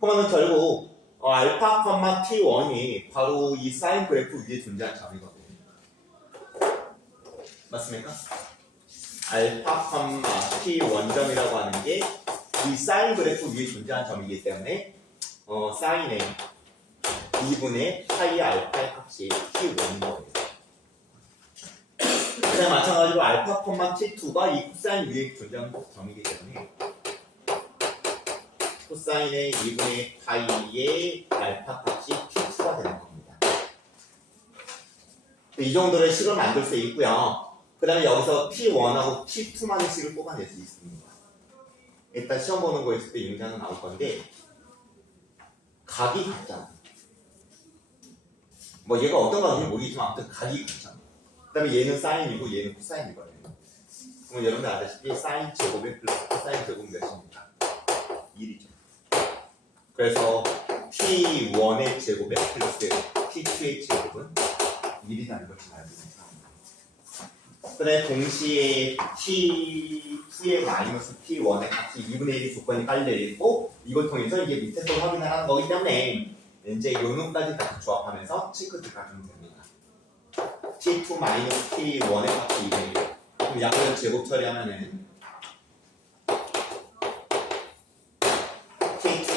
그러면 결국 알파, t1이 바로 이 사인 그래프 위에 존재하는 점이거든요. 맞습니까? 알파, t1점이라고 하는 게 이 사인 그래프 위에 존재하는 점이기 때문에 사인의 2분의 파이 알파의 값이 t1인 거예요. 그냥 마찬가지로 알파, t2가 이 코사인 위에 존재하는 점이기 때문에 코사인의 2분의 파이의 알파 값이 t2가 되는 겁니다. 이 정도의 식을 만들 수 있고요. 그 다음에 여기서 t1하고 t2만의 식을 뽑아낼 수 있습니다. 일단 시험 보는 거 있을 때 인자는 나올 건데 각이 같잖아. 뭐 얘가 어떤 각인지 모르겠지만 아무튼 각이 같잖아. 그 다음에 얘는 사인이고 얘는 코사인이거든요. 그럼 여러분들 아시다시피 사인 제곱에 플러스 코사인 제곱은 몇입니까? 1이죠. 그래서 t1의 제곱에 플러스 t2의 제곱은 1이라는 걸 잘 알고 있습니다. 그 다음에 동시에 t2의 마이너스 t1의 값이 2분의 1이 조건이 깔려있고 이걸 통해서 이게 밑에서 확인을 하는 거기 때문에 이제 요놈까지 같이 조합하면서 체크 들어가면 됩니다. t2 마이너스 t1의 값이 2분의 1 그럼 약분을 제곱 처리하면은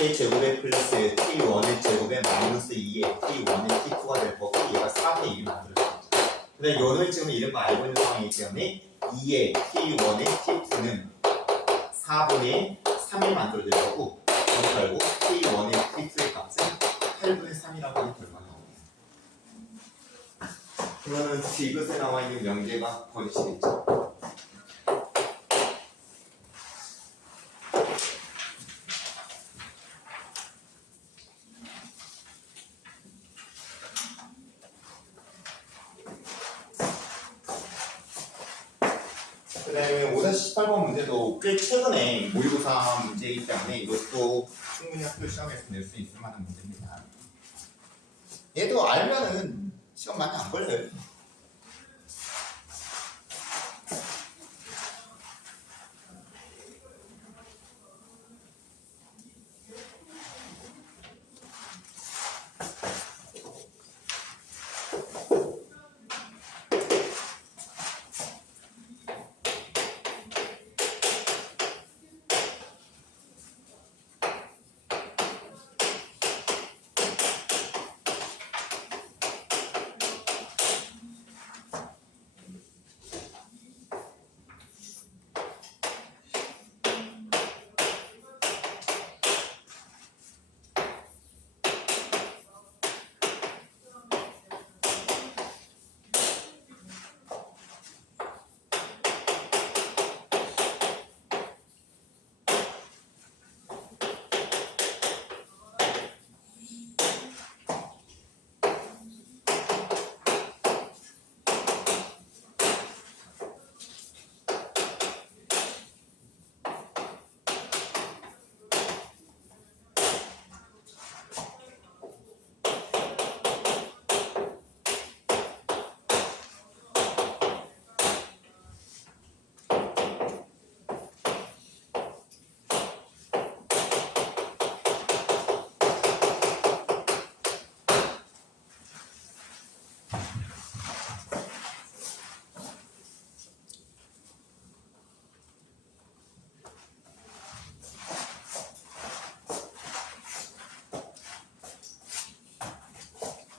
T의 제곱에 플러스 T1의 제곱에 마이너스 2의 T1의 T2가 될 거고 얘가 4의 1이 만들어졌죠. 근데 요는 지금 이런 거 알고 있는 상황이기 때문에 2의 T1의 T2는 4분의 3이 만들어질 거고 결국 T1의 T2의 값은 8분의 3이라고 하는 결과가 나옵니다. 그러면 디귿에 나와 있는 명제가 버리시겠죠? 그 다음에 5-18번 문제도 꽤 최근에 모의고사 문제이기 때문에 이것도 충분히 학교 시험에서 낼 수 있을 만한 문제입니다. 얘도 알면은 시험 많이 안 걸려요.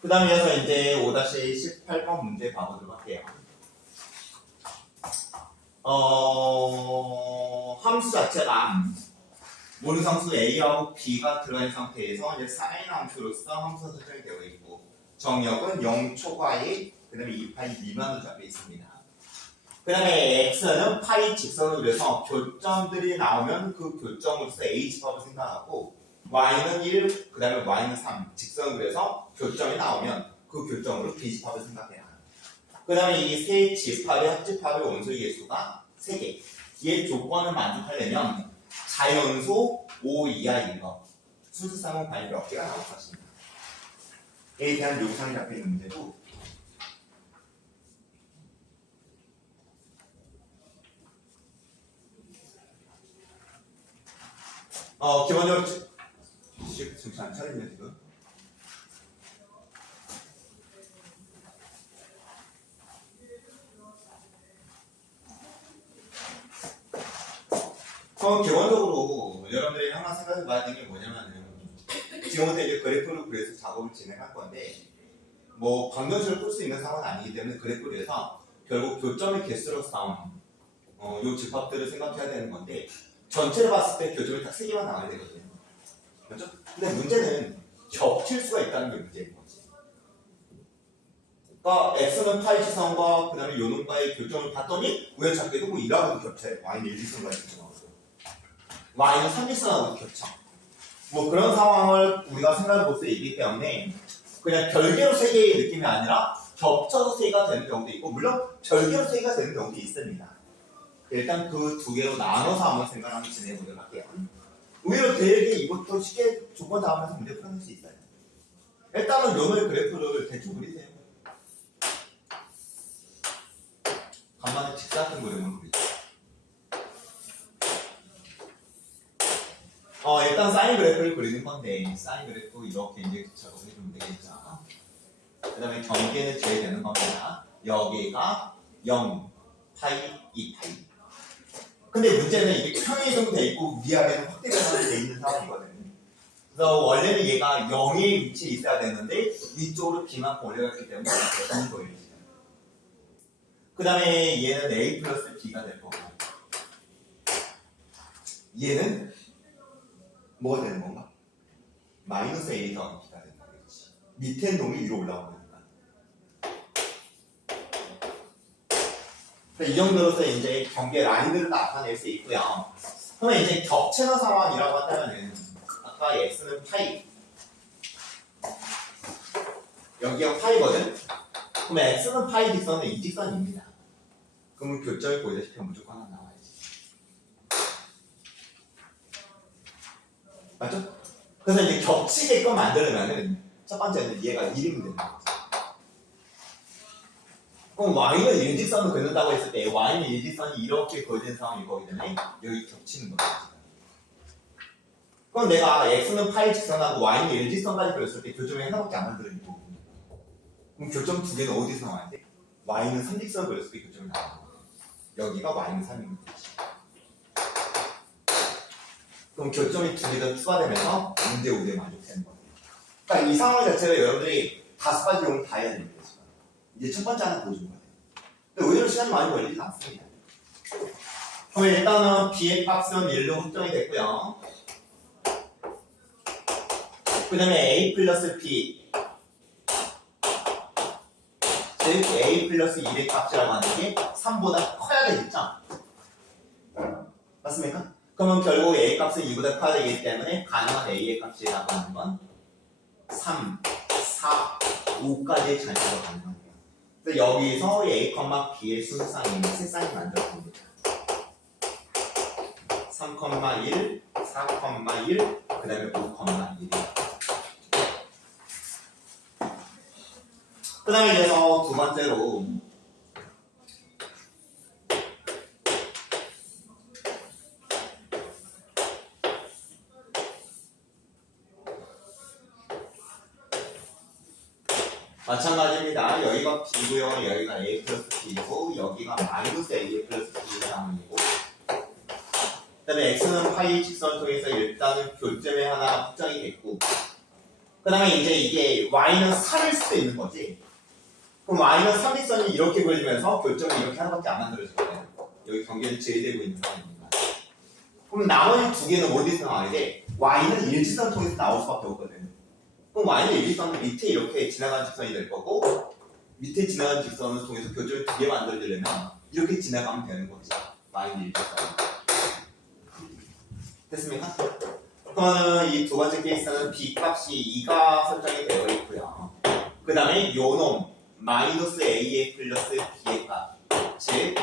그 다음에 이어서 이제 5-18번 문제 봐보도록 할게요. 함수 자체가 모르상수 A하고 B가 들어간 상태에서 이제 사인 함수로서 함수가 설정이 되어 있고 정역은 0 초과에 그 다음에 2파이 미만으로 잡혀 있습니다. 그 다음에 X는 파이 직선으로 그래서 교점들이 나오면 그 교점으로서 A 집합을 생각하고 Y는 1, 그 다음에 Y는 3 직선으로 그래서 교점이 나오면 그 교점으로 B 집합을 생각해야 합니다. 그 다음에 이 세 집합의 합집합의 원소의 개수가 3개. 얘 조건을 만족하려면 자연수 5 이하인 거 순수쌍은 과연 몇 개가 나올 것입니다. A에 대한 요구사항이 잡혀 있는 문제도 기본적으로 지금 안 차리네 지금. 기본적으로 여러분들이 항상 생각해 봐야 되는 게 뭐냐면은 지금부터 이제 그래프를 그려서 작업을 진행할 건데 뭐 방정식을 풀 수 있는 상황은 아니기 때문에 그래프를 해서 결국 교점의 개수로 싸운 요 집합들을 생각해야 되는 건데 전체를 봤을 때 교점이 딱 3개만 나와야 되거든요. 그렇죠? 근데 문제는 겹칠 수가 있다는 게 문제인 거지. 그러니까 x는 파이 지선과 그 다음에 요놈과의 교점을 봤더니 우연찮게도 뭐 1하고도 겹쳐요. y는 1지선과 겹쳐나오고 y는 3지선하고도 겹쳐. 뭐 그런 상황을 우리가 생각해 볼 수 있기 때문에 그냥 별개로 3개의 느낌이 아니라 겹쳐서 3개가 되는 경우도 있고 물론 별개로 3개가 되는 경우도 있습니다. 일단 그 2개로 나눠서 한번 생각을 한번 진행해보도록 할게요. 의외로 되게 이것도 쉽게 조건 잡으면서 문제 풀어낼 수 있어요. 일단은 요놈의 그래프를 대충 그리세요. 간만에 직사각형 그림을 그리죠. 일단 사인 그래프를 그리는 건데 사인 그래프 이렇게 이제 작업을 해주면 되겠죠. 그 다음에 경계는 제외되는 겁니다. 여기가 0, 파이, 2파이. 근데 문제는 이게 평행이 정도 돼 있고 위아래는 확대가 돼 있는 상황이거든요. 그래서 원래는 얘가 0의 위치에 있어야 되는데 위쪽으로 B만큼 올려갔기 때문에 좋은 거예요. 그 다음에 얘는 A 플러스 B가 될 거고 얘는 뭐가 되는 건가? 마이너스 A 더하기 B가 되는 거겠지. 밑에 놈이 위로 올라오니까. 이 정도로서 이제 경계 라인들을 나타낼 수 있고요. 그러면 이제 겹치는 상황이라고 한다면은 아까 x는 파이 여기가 파이거든? 그러면 x는 파이 직선은 이 직선입니다. 그러면 교점이 보이다시피 무조건 하나 나와야지. 맞죠? 그래서 이제 겹치게끔 만들려면은 첫 번째는 얘가 1이면 되는 거지. 그럼 y는 일직선을 그린다고 했을 때 y는 일직선이 이렇게 그어진 상황일 거기 때문에 여기 겹치는 거죠. 그럼 내가 x는 파이 직선하고 y는 일직선까지 그렸을 때 교점이 하나밖에 안 만들어지고 그럼 교점 두 개는 어디서 나와야 돼? y는 3직선을 그렸을 때 교점이 나와. 여기가 y는 3이면 되지. 그럼 교점이 두 개 더 추가되면서 5대 5대 만족되는 거예요. 그러니까 이 상황 자체를 여러분들이 5가지 용을 다 해야 됩니다. 이제 첫 번째 하나 보여준 거예요. 근데 의외로 시간이 많이 걸리지 않습니다. 그럼 일단은 b의 값은 1로 확정이 됐고요. 그 다음에 a 플러스 b 즉 a 플러스 1의 값이라고 하는 게 3보다 커야 되겠죠? 맞습니까? 그러면 결국 a 값은 2보다 커야 되기 때문에 가능한 a의 값이라고 하는 건 3, 4, 5까지의 잔수가 가능합니다. 그래서 여기서 a, b의 순수쌍이 세 쌍이 만들어집니다. 3, 1, 4, 1, 그 다음에 5, 1이에요. 그 다음에 이제서 두 번째로 마찬가지입니다. 여기가 B고요. 여기가 A 플러스 B고 여기가 마이너스 A 플러스 B 상황이고 그 다음에 X는 파이 직선을 통해서 일단은 교점에 하나 확정이 됐고 그 다음에 이제 이게 Y는 3일 수도 있는 거지. 그럼 Y는 3직선이 이렇게 그리면서 교점이 이렇게 하나밖에 안 만들어질 거예요. 여기 경계는 제외되고 있는 상황입니다. 그럼 나머지 두 개는 어디서 나와야 돼? Y는 일직선을 통해서 나올 수밖에 없거든. 그럼 y는 일직선은 밑에 이렇게 지나가는 직선이 될 거고 밑에 지나가는 직선을 통해서 교점을 두 개 만들어주려면 이렇게 지나가면 되는 거지. y는 일직선. 됐습니까? 그러면 이 두 번째 케이스는 b 값이 2가 설정이 되어 있고요. 그 다음에 요놈 마이너스 a의 플러스 b의 값, 즉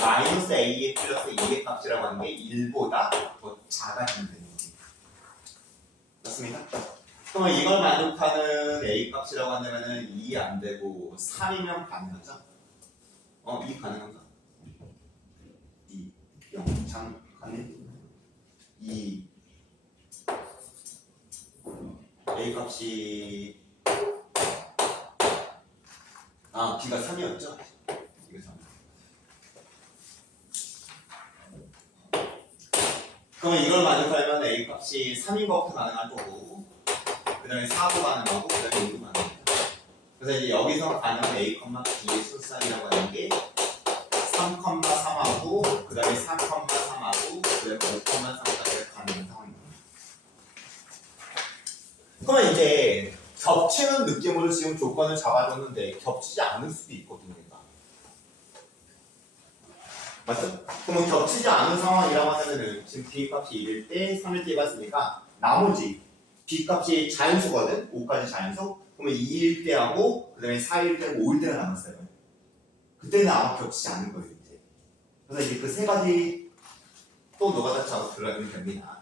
마이너스 a의 플러스 2의 값이라고 하는 게 1보다 더 작아지면 되는 거지. 맞습니까? 그러면 이걸 만족하는 a 값이라고 한다면은 2 안 되고 3이면 가능하죠? 2 가능한가? 2, 0, 장 가능? 2 a 값이 b가 3이었죠? 이게 3. 그러면 이걸 만족하려면 a 값이 3인 것부터 가능한 거고 그 다음에 4도 가능하고 그 다음에 5도 가능합니다. 그래서 이제 여기서 가능한 a, b의 순수쌍이라고 하는 게 3, 3하고 그 다음에 4, 3하고 그 다음에 5, 3까지 가능한 상황입니다. 그러면 이제 겹치는 느낌으로 지금 조건을 잡아줬는데 겹치지 않을 수도 있거든요. 맞죠? 그러면 겹치지 않은 상황이라고 하면은 지금 b 값이 1일 때 3일 때 봤으니까 나머지 b 값이 자연수거든? 5까지 자연수? 그러면 2일 때하고 그 다음에 4일 때하고 5일 때가 남았어요. 그때는 아마 겹치지 않을 거예요. 이제. 그래서 이제 그 세 가지 또 노가다 차고 들어가면 됩니다.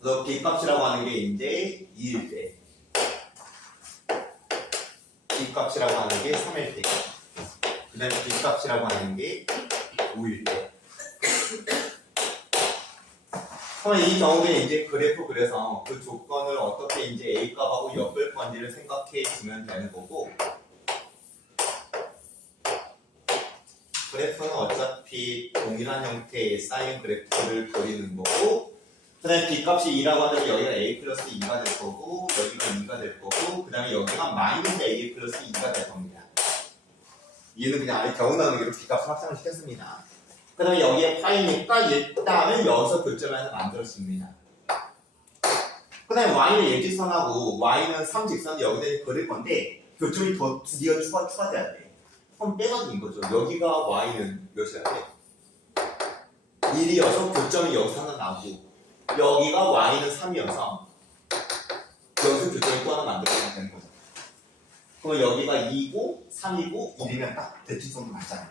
그래서 b 값이라고 하는 게 이제 2일 때 b 값이라고 하는 게 3일 때 그 다음에 b 값이라고 하는 게 5일 때 그러면 이 경우에 이제 그래프 그려서 그 조건을 어떻게 이제 A 값하고 엮을 건지를 생각해 주면 되는 거고 그래프는 어차피 동일한 형태의 사인 그래프를 그리는 거고 그 다음에 B값이 2라고 하면 여기가 A 플러스 2가 될 거고 여기가 2가 될 거고 그 다음에 여기가 마이너스 A 플러스 2가 될 겁니다. 얘는 그냥 아예 겨우나오기로 B값을 확장을 시켰습니다. 그 다음에 여기에 파이니까 일단은 여기서 교점을 하나 만들었습니다. 그 다음에 y는 예직선하고 y는 3직선 여기다 그릴 건데 교점이 더 두 개가 추가돼야 돼. 그럼 빼가지고 거죠. 여기가 y는 몇이야 돼? 1이어서 교점이 여기서 하나 나오고 여기가 y는 3이어서 여기서 교점이 또 하나 만들어야 되는 거죠. 그럼 여기가 2고 3이고 1이면 딱 대칭선으로 맞잖아요.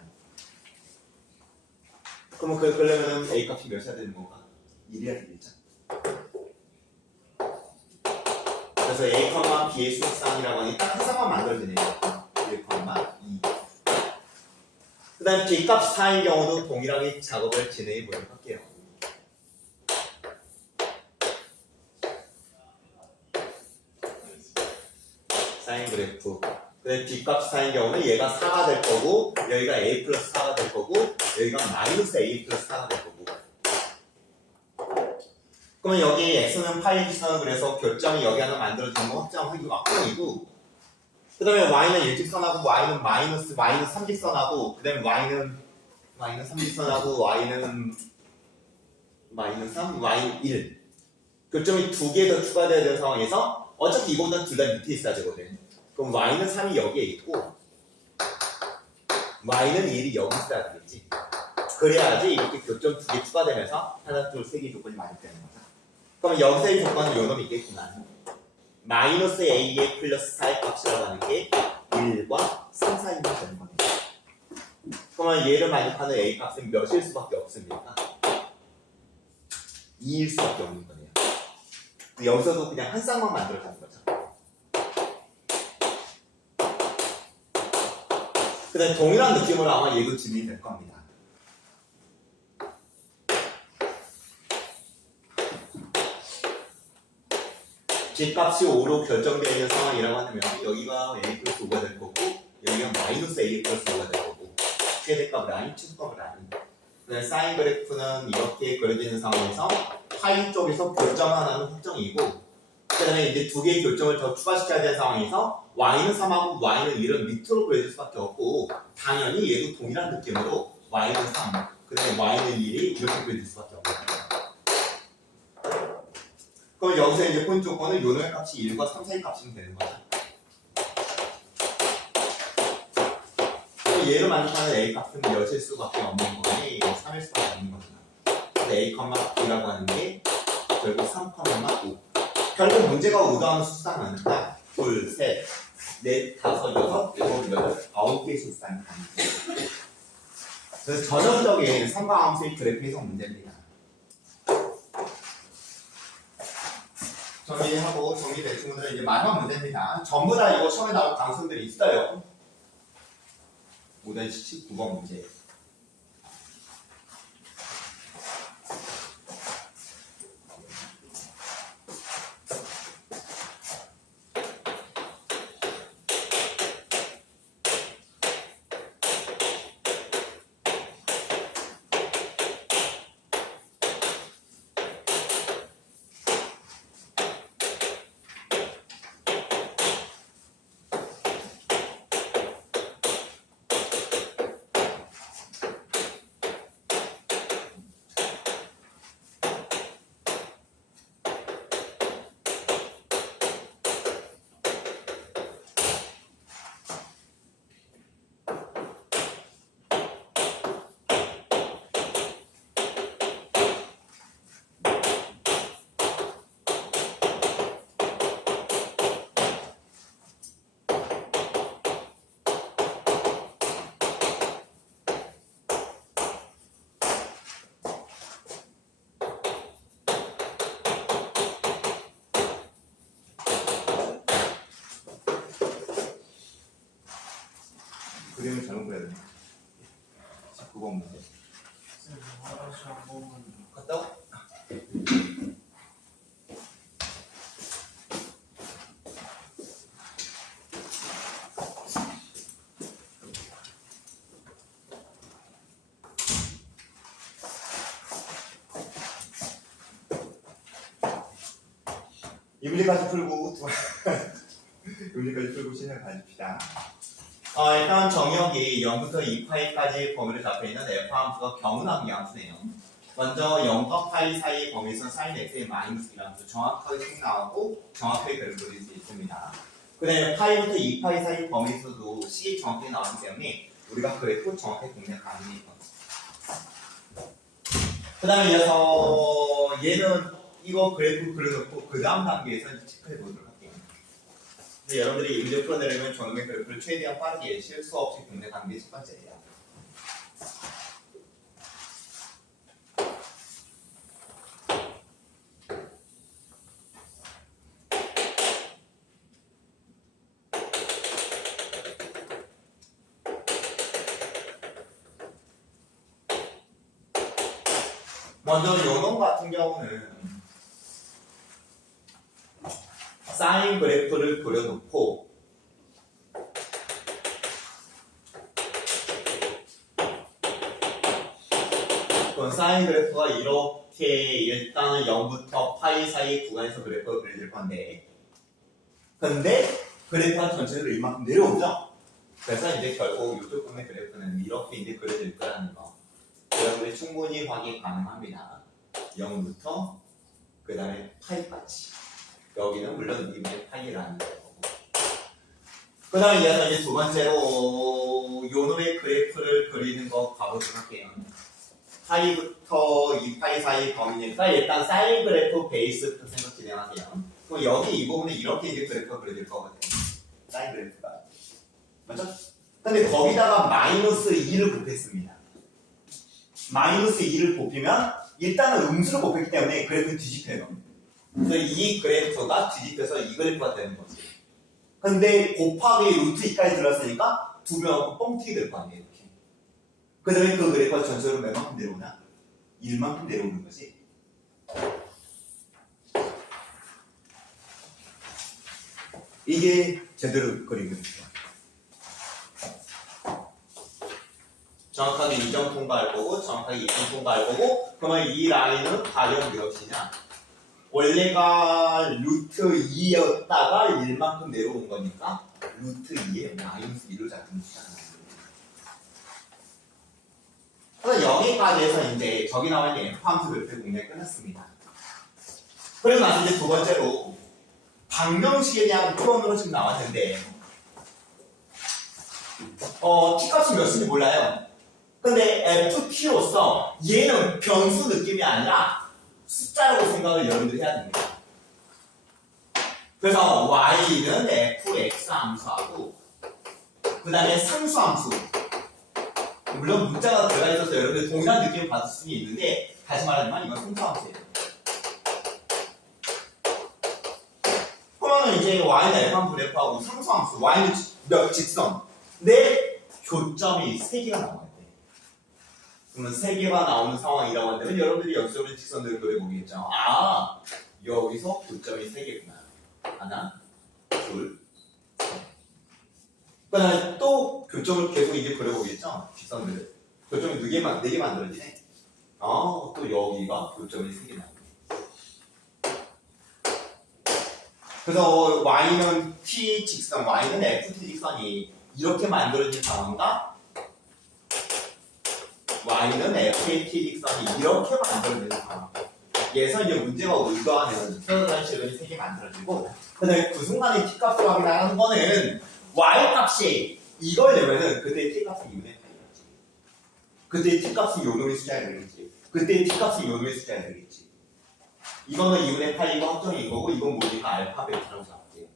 그러면 그러면 a 값이 몇이야 되는 건가? 1이야 되겠죠. 그래서 a, b의 수직상이라고 하니 딱 해석만 만들어지네요. 1, 2. 그 다음에 b값 4인 경우도 동일하게 작업을 진행해 보도록 할게요. 사인 그래프. 그 다음에 b값 4인 경우는 얘가 4가 될 거고 여기가 a 플러스 4가 될 거고 여기가 마이너스 a 플러스 4가 될 거고 그러면 여기 x는 파이 지선은 그래서 교점이 여기 하나 만들어지는 거 확정이고 그 다음에 y는 일직선하고 y는 마이너스 3직선하고 그 다음에 y는 3직선하고 y는 마이너스 3, y는 1 교점이 두 개 더 추가되어야 되는 상황에서 어차피 이거보다 둘 다 밑에 있어야 되거든. 그럼 y는 3이 여기에 있고 y는 1이 여기 있어야 되겠지. 그래야지 이렇게 교점 두 개 추가되면서 하나, 둘, 세 개 조건이 맞을 때는 거죠. 그럼 여기서의 조건은 요 놈이 있겠구나. 마이너스 a의 플러스 4의 값이라고 하는 게 1과 3 사이면 되는 겁니다. 그러면 얘를 만족하는 a 값은 몇일 수밖에 없습니까? 2일 수밖에 없는 거네요. 여기서도 그냥 한 쌍만 만들어주는 거죠. 그 다음에 동일한 느낌으로 아마 얘도 증명이 될 겁니다. G값이 5로 결정되어 있는 상황이라고 하면 여기가 A 플러스 5가 될 거고 여기가 마이너스 A 플러스 5가 될 거고 최대값 라인, 최소값 라인. 그다음에 사인 그래프는 이렇게 그려져 있는 상황에서 파이 쪽에서 교점 하나는 확정이고 그 다음에 이제 두 개의 교점을 더 추가시켜야 되는 상황에서 y는 3하고 y는 1은 밑으로 그려질 수밖에 없고 당연히 얘도 동일한 느낌으로 y는 3, 그 다음에 y는 1이 이렇게 그려질 수밖에 없습니다. 그럼 여기서 이제 포인트 조건은 요 놈의 값이 1과 3 사이 값이면 되는 거죠. 그럼 얘를 만족하는 a 값은 몇일 수밖에 없는 거니 3일 수밖에 없는 거죠. a, b라고 하는 게 결국 3, 5. 결국 문제가 의도하는 수상은 하나, 둘, 셋, 넷, 다섯, 여섯, 일곱, 여덟, 9개의 수상이 됩니다. 그래서 전형적인 삼각함수의 그래프 해석 문제입니다. 정리하고 정리된 친구들은 이제 마지막 문제입니다. 전부 다 이거 처음에 나올 강수들이 있어요. 5-19번 문제. 그림을 잘못 그려야 되네. 19번 문제. 갔다? 이 문제까지 풀고 이 문제까지 풀고 시작 가집시다. 일단 정역이 0부터 2파이까지 범위로 잡혀있는 f 함수가 경운함 함수네요. 먼저 0과 파이 사이 범위에서 sin x의 마이너스 1함수 정확하게 생 나오고 정확하게 그림 그릴 수 있습니다. 그 다음에 파이부터 2파이 사이 범위에서도 식이 정확하게 나오기 때문에 우리가 그래프 정확하게 공략 가능해요. 그 다음에 이어서 얘는 이거 그래프 그려놓고 그 다음 단계에서 체크해 보도록 할게요. 근데 여러분들이 이 문제 풀어내려면 저놈의 그래프를 최대한 빠르게 실수 없이 공략하는 게 첫 번째예요. 먼저 요놈 같은 경우는 사인 그래프를 그려놓고 그럼 사인 그래프가 이렇게 일단은 0부터 파이 사이 구간에서 그래프가 그려질 건데 근데 그래프가 전체적으로 이만큼 내려오죠? 그래서 이제 결국 이쪽 부분의 그래프는 이렇게 이제 그려질 거라는 거 여러분들이 충분히 확인 가능합니다. 0부터 그 다음에 파이까지 여기는 물론 2분의 파이라는 거고 그 다음에 이어서 이제 두 번째로 요놈의 그래프를 그리는 거 가보도록 할게요. 파이부터 2파이 사이 범위니까 일단 사인 그래프 베이스부터 생각 진행하세요. 그럼 여기 이 부분에 이렇게 이제 그래프가 그려질 거거든요. 사인 그래프가 맞죠? 근데 거기다가 마이너스 2를 곱했습니다. 마이너스 2를 곱히면 일단은 음수를 곱했기 때문에 그래프는 뒤집혀요. 그래서 이 그래프가 뒤집혀서 이 그래프가 되는 거지. 근데 곱하기 루트 2까지 들어갔으니까 두 배하고 뻥튀기 될 거 아니에요. 이렇게. 그 다음에 그 그래프가 전체로 몇 만큼 내려오나? 1만큼 내려오는 거지. 이게 제대로 그린 거죠. 정확하게 이점 통과할 거고 정확하게 이점 통과할 거고 그러면 이 라인은 가령 몇이냐 원래가 루트 2였다가 1만큼 내려온 거니까 루트 2에 마이너스 1로 잡히는 거잖아요. 그래서 여기까지 해서 이제 저기 나와 있는 F함수 그래프 공략이 끝났습니다. 그리고 나서 이제 두 번째로 방정식에 대한 표현으로 지금 나왔는데 t값이 몇인지 몰라요. 근데 ft로서 얘는 변수 느낌이 아니라 숫자라고 생각을 여러분들이 해야 됩니다. 그래서 y는 fx 함수하고 그 다음에 상수 함수 물론 문자가 들어가 있어서 여러분들 동일한 느낌을 받을 수는 있는데 다시 말하지만 이건 상수 함수예요. 그러면 이제 y는 f 그래프하고 상수 함수 y는 몇 직선 내 교점이 3개가 나와요. 그러면 3개가 나오는 상황이라고 한다면 여러분들이 연습을 직선들을 그려보겠죠. 아, 여기서 교점이 3개구나. 하나, 둘, 셋. 그 다음에 또 교점을 계속 이제 그려보겠죠. 직선들을. 교점이 4개 만들어지네. 또 여기가 교점이 3개 나오네. 그래서 y는 t 직선, y는 ft 직선이 이렇게 만들어진 상황과 y는 FAT 직선이 이렇게 만들어지는 상황. 얘에서 이제 문제가 의도하는 표현한 실근이 3개 만들어지고 그 다음에 그 순간에 t값을 확인하는 거는 y값이 이걸 내면은 그때 t값이 2분의 파이겠지. 그때 t값이 요놈의 숫자가 되겠지. 그때 t값이 요놈의 숫자가 되겠지. 이거는 2분의 파이가 확정인 거고 이건 뭐니까 알파 베타라고 잡을게요.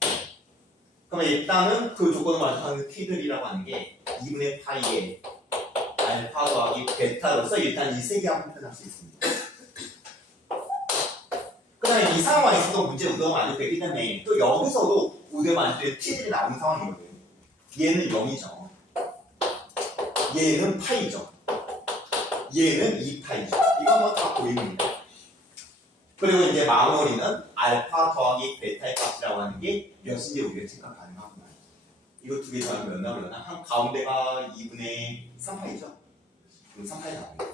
그러면 일단은 그 조건을 만족하는 t들이라고 하는 게 2분의 파이에 알파 더하기 베타로서 일단 이 3개 한번 표현할 수 있습니다. 그 다음에 이 상황에서도 문제 의도가 만족되기 때문에 또 여기서도 의도 만족된 t들이 나오는 상황이거든요. 얘는 0이죠. 얘는 파이죠. 얘는 2파이죠. 이건 뭐 다 보입니다. 그리고 이제 마무리는 알파 더하기 베타의 값이라고 하는 게 몇인지 우리가 체크가 가능하구나. 이거 두 개 더하면 몇 나오려나? 한 가운데가 2분의 3파이죠. 그럼 3파이 나옵니다.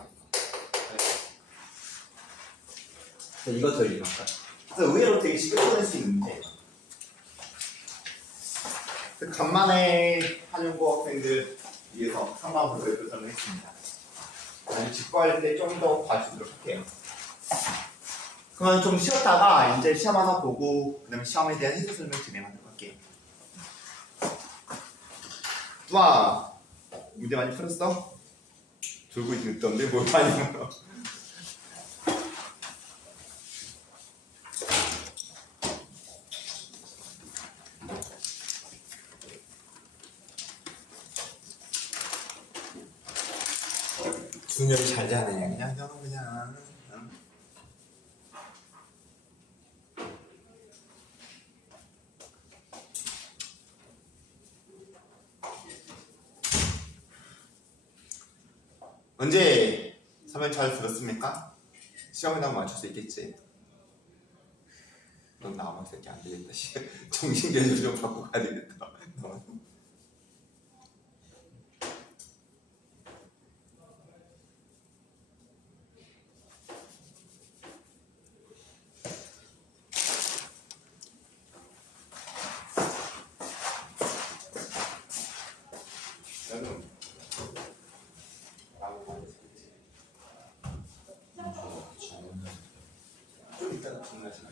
이거 더 읽을까? 그래서 의외로 되게 쉽게 풀어낼 수 있는데 간만에 하는 학생들 위해서 3만 분을 표현을 했습니다. 아니 직구할 때 좀 더 봐주도록 할게요. 그러면 좀 쉬었다가 이제 시험 하나 보고 그다음에 시험에 대한 해석 설명 진행하도록 할게요. 뚜아 문제 많이 풀었어? 졸고 있던데 뭘 많이 풀어? 준혁이 잘 자네. 그냥 너는 그냥. 응? 언제 설명 잘 들었습니까? 시험에 나면 맞출 수 있겠지? 넌 나만 새끼 안 되겠다. 정신교육 좀 받고 가야 되겠다. 좀 이따가 정리하지 마.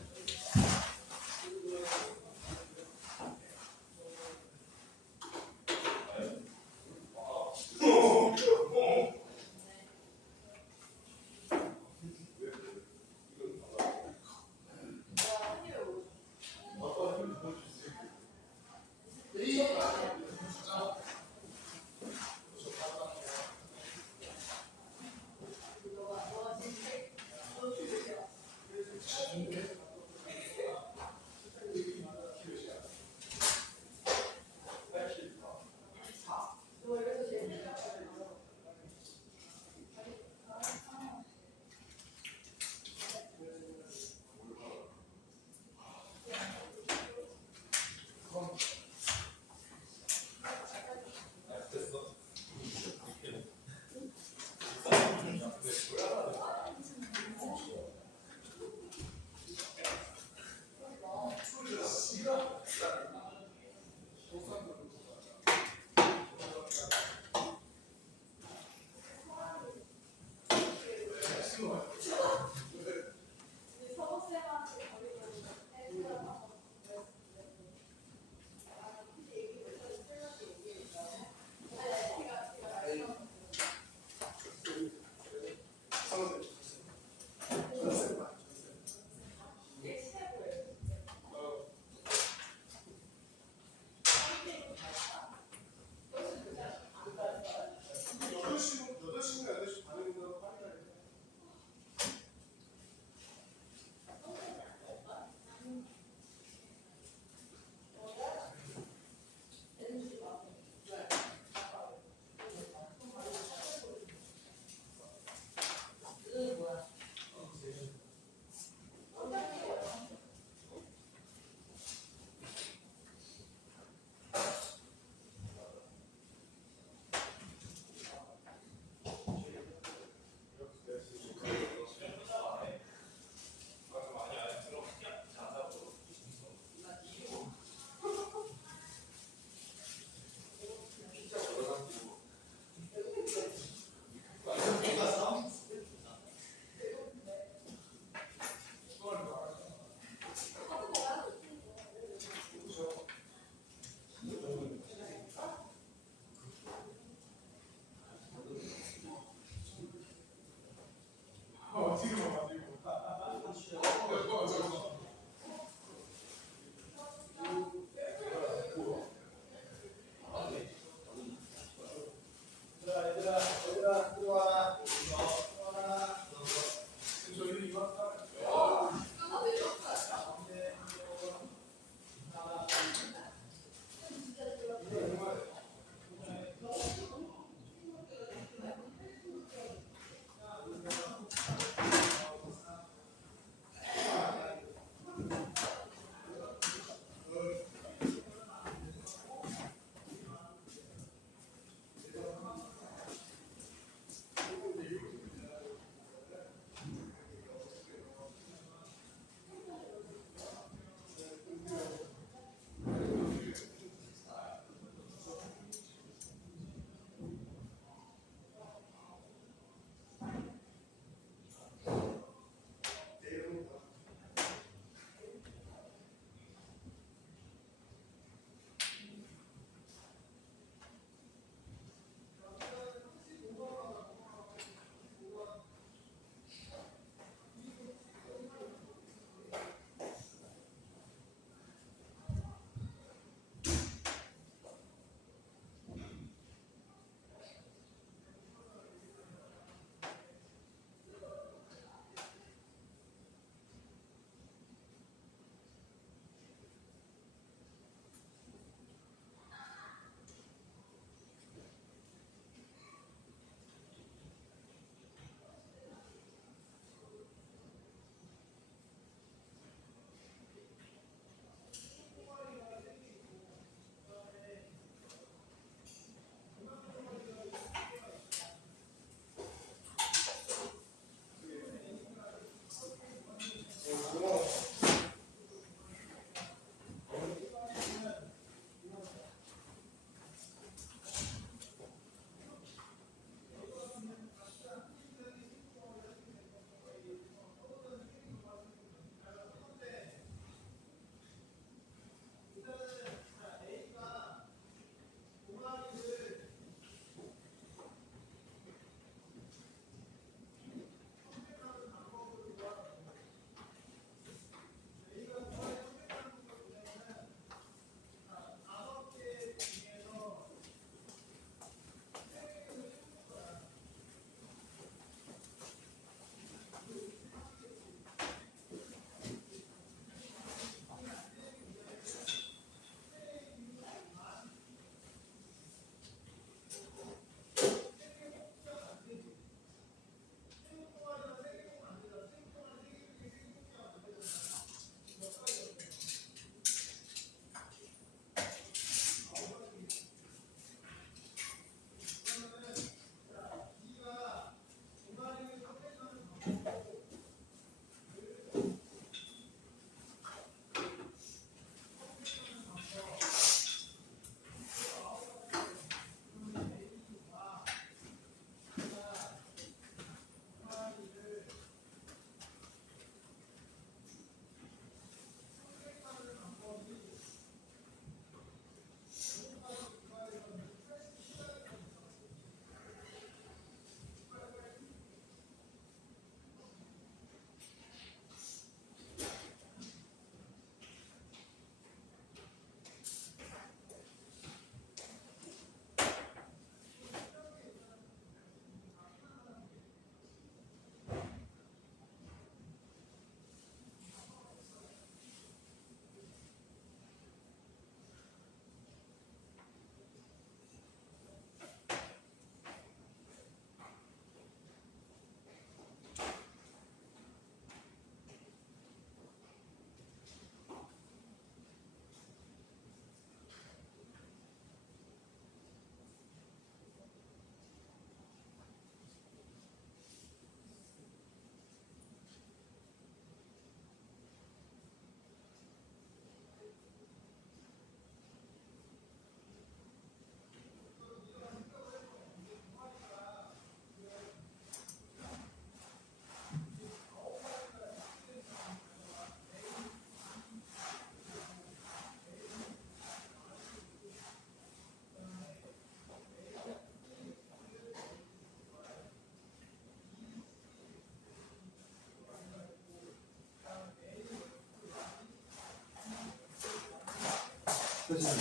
표시는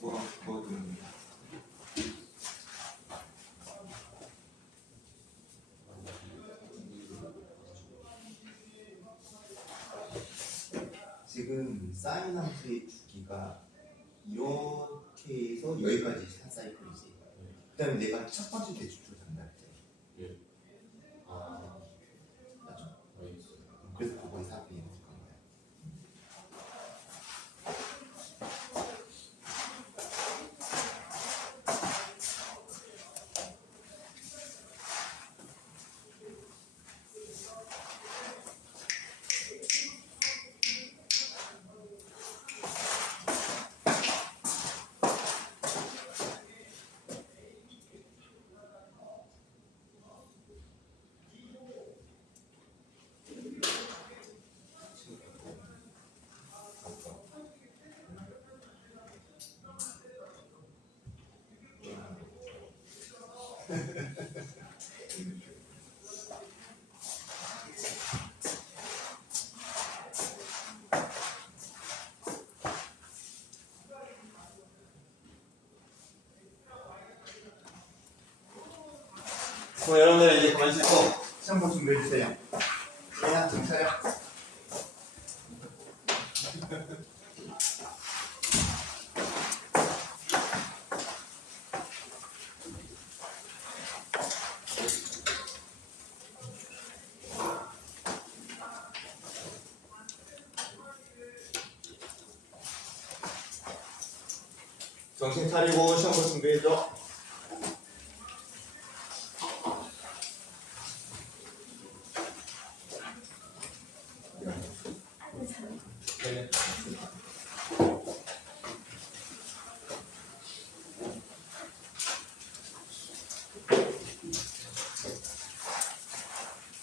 뭐 좀. 지금 사인 함수의 주기가 이렇게 해서 여기까지 한 사이클이지. 그다음에 내가 첫 번째 대축도 전달할 때. 예. 아, 맞죠? 알겠어요. 그래서 그건 4B인 겁니다. 그럼 여러분들 이제 그만 씻고 시험 볼 준비해 주세요. 그냥 정차요. 정신 차리고 시험 볼 준비해 줘. 네.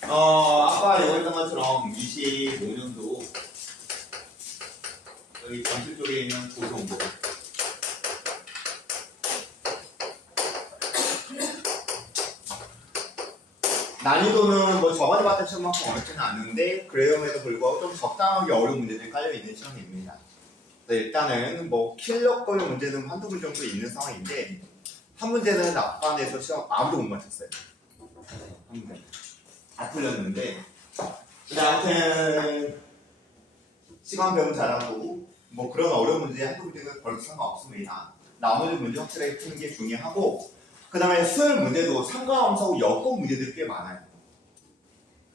아까 이거 했던 것처럼 25년도 여기 전체 쪽에 있는 고성고 난이도는 뭐 저번에 봤던 시험만큼 어렵지는 않은데 그럼에도 불구하고 좀 적당하게 어려운 문제들이 깔려있는 시험입니다. 네, 일단은 뭐 킬러거리 문제는 한두 개 정도 있는 상황인데 한 문제는 앞반에서 시험 아무도 못 맞췄어요. 한 문제 다 틀렸는데 근데 아무튼 시간 배움 잘하고 뭐 그런 어려운 문제 한두 문제는 별로 상관없습니다. 나머지 문제 확실하게 푸는 게 중요하고 그 다음에 수열 문제도 상관함수하고 엮은 문제들이 꽤 많아요.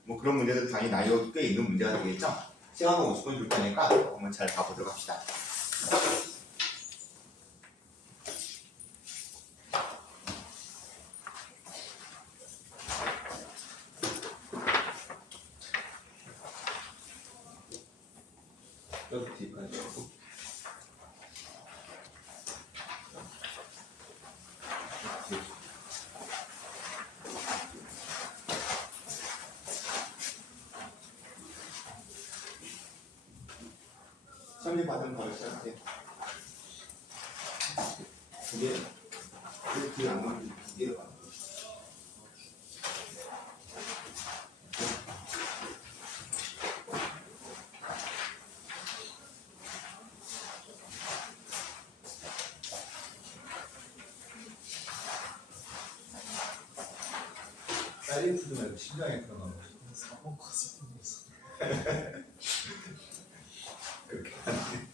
뭐 그런 문제들 당연히 난이도도 꽤 있는 문제가 되겠죠? 시간은 50분 줄 테니까 한번 잘 가보도록 합시다. 여기 뒤까지 하고 시험지 받으면 바로 시작할게요. 이게 뒤에 안 가면 뒤로 가. 빨리 풀지 말고 심장에 들어가고. 사먹어서 보면서 그렇게 하네.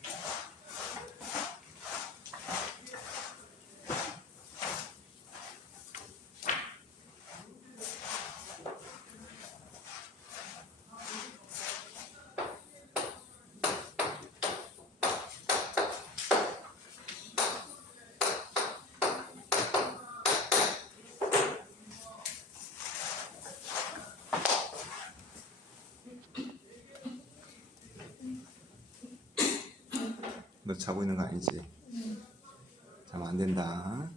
너 자고 있는 거 아니지? 자면 안 된다.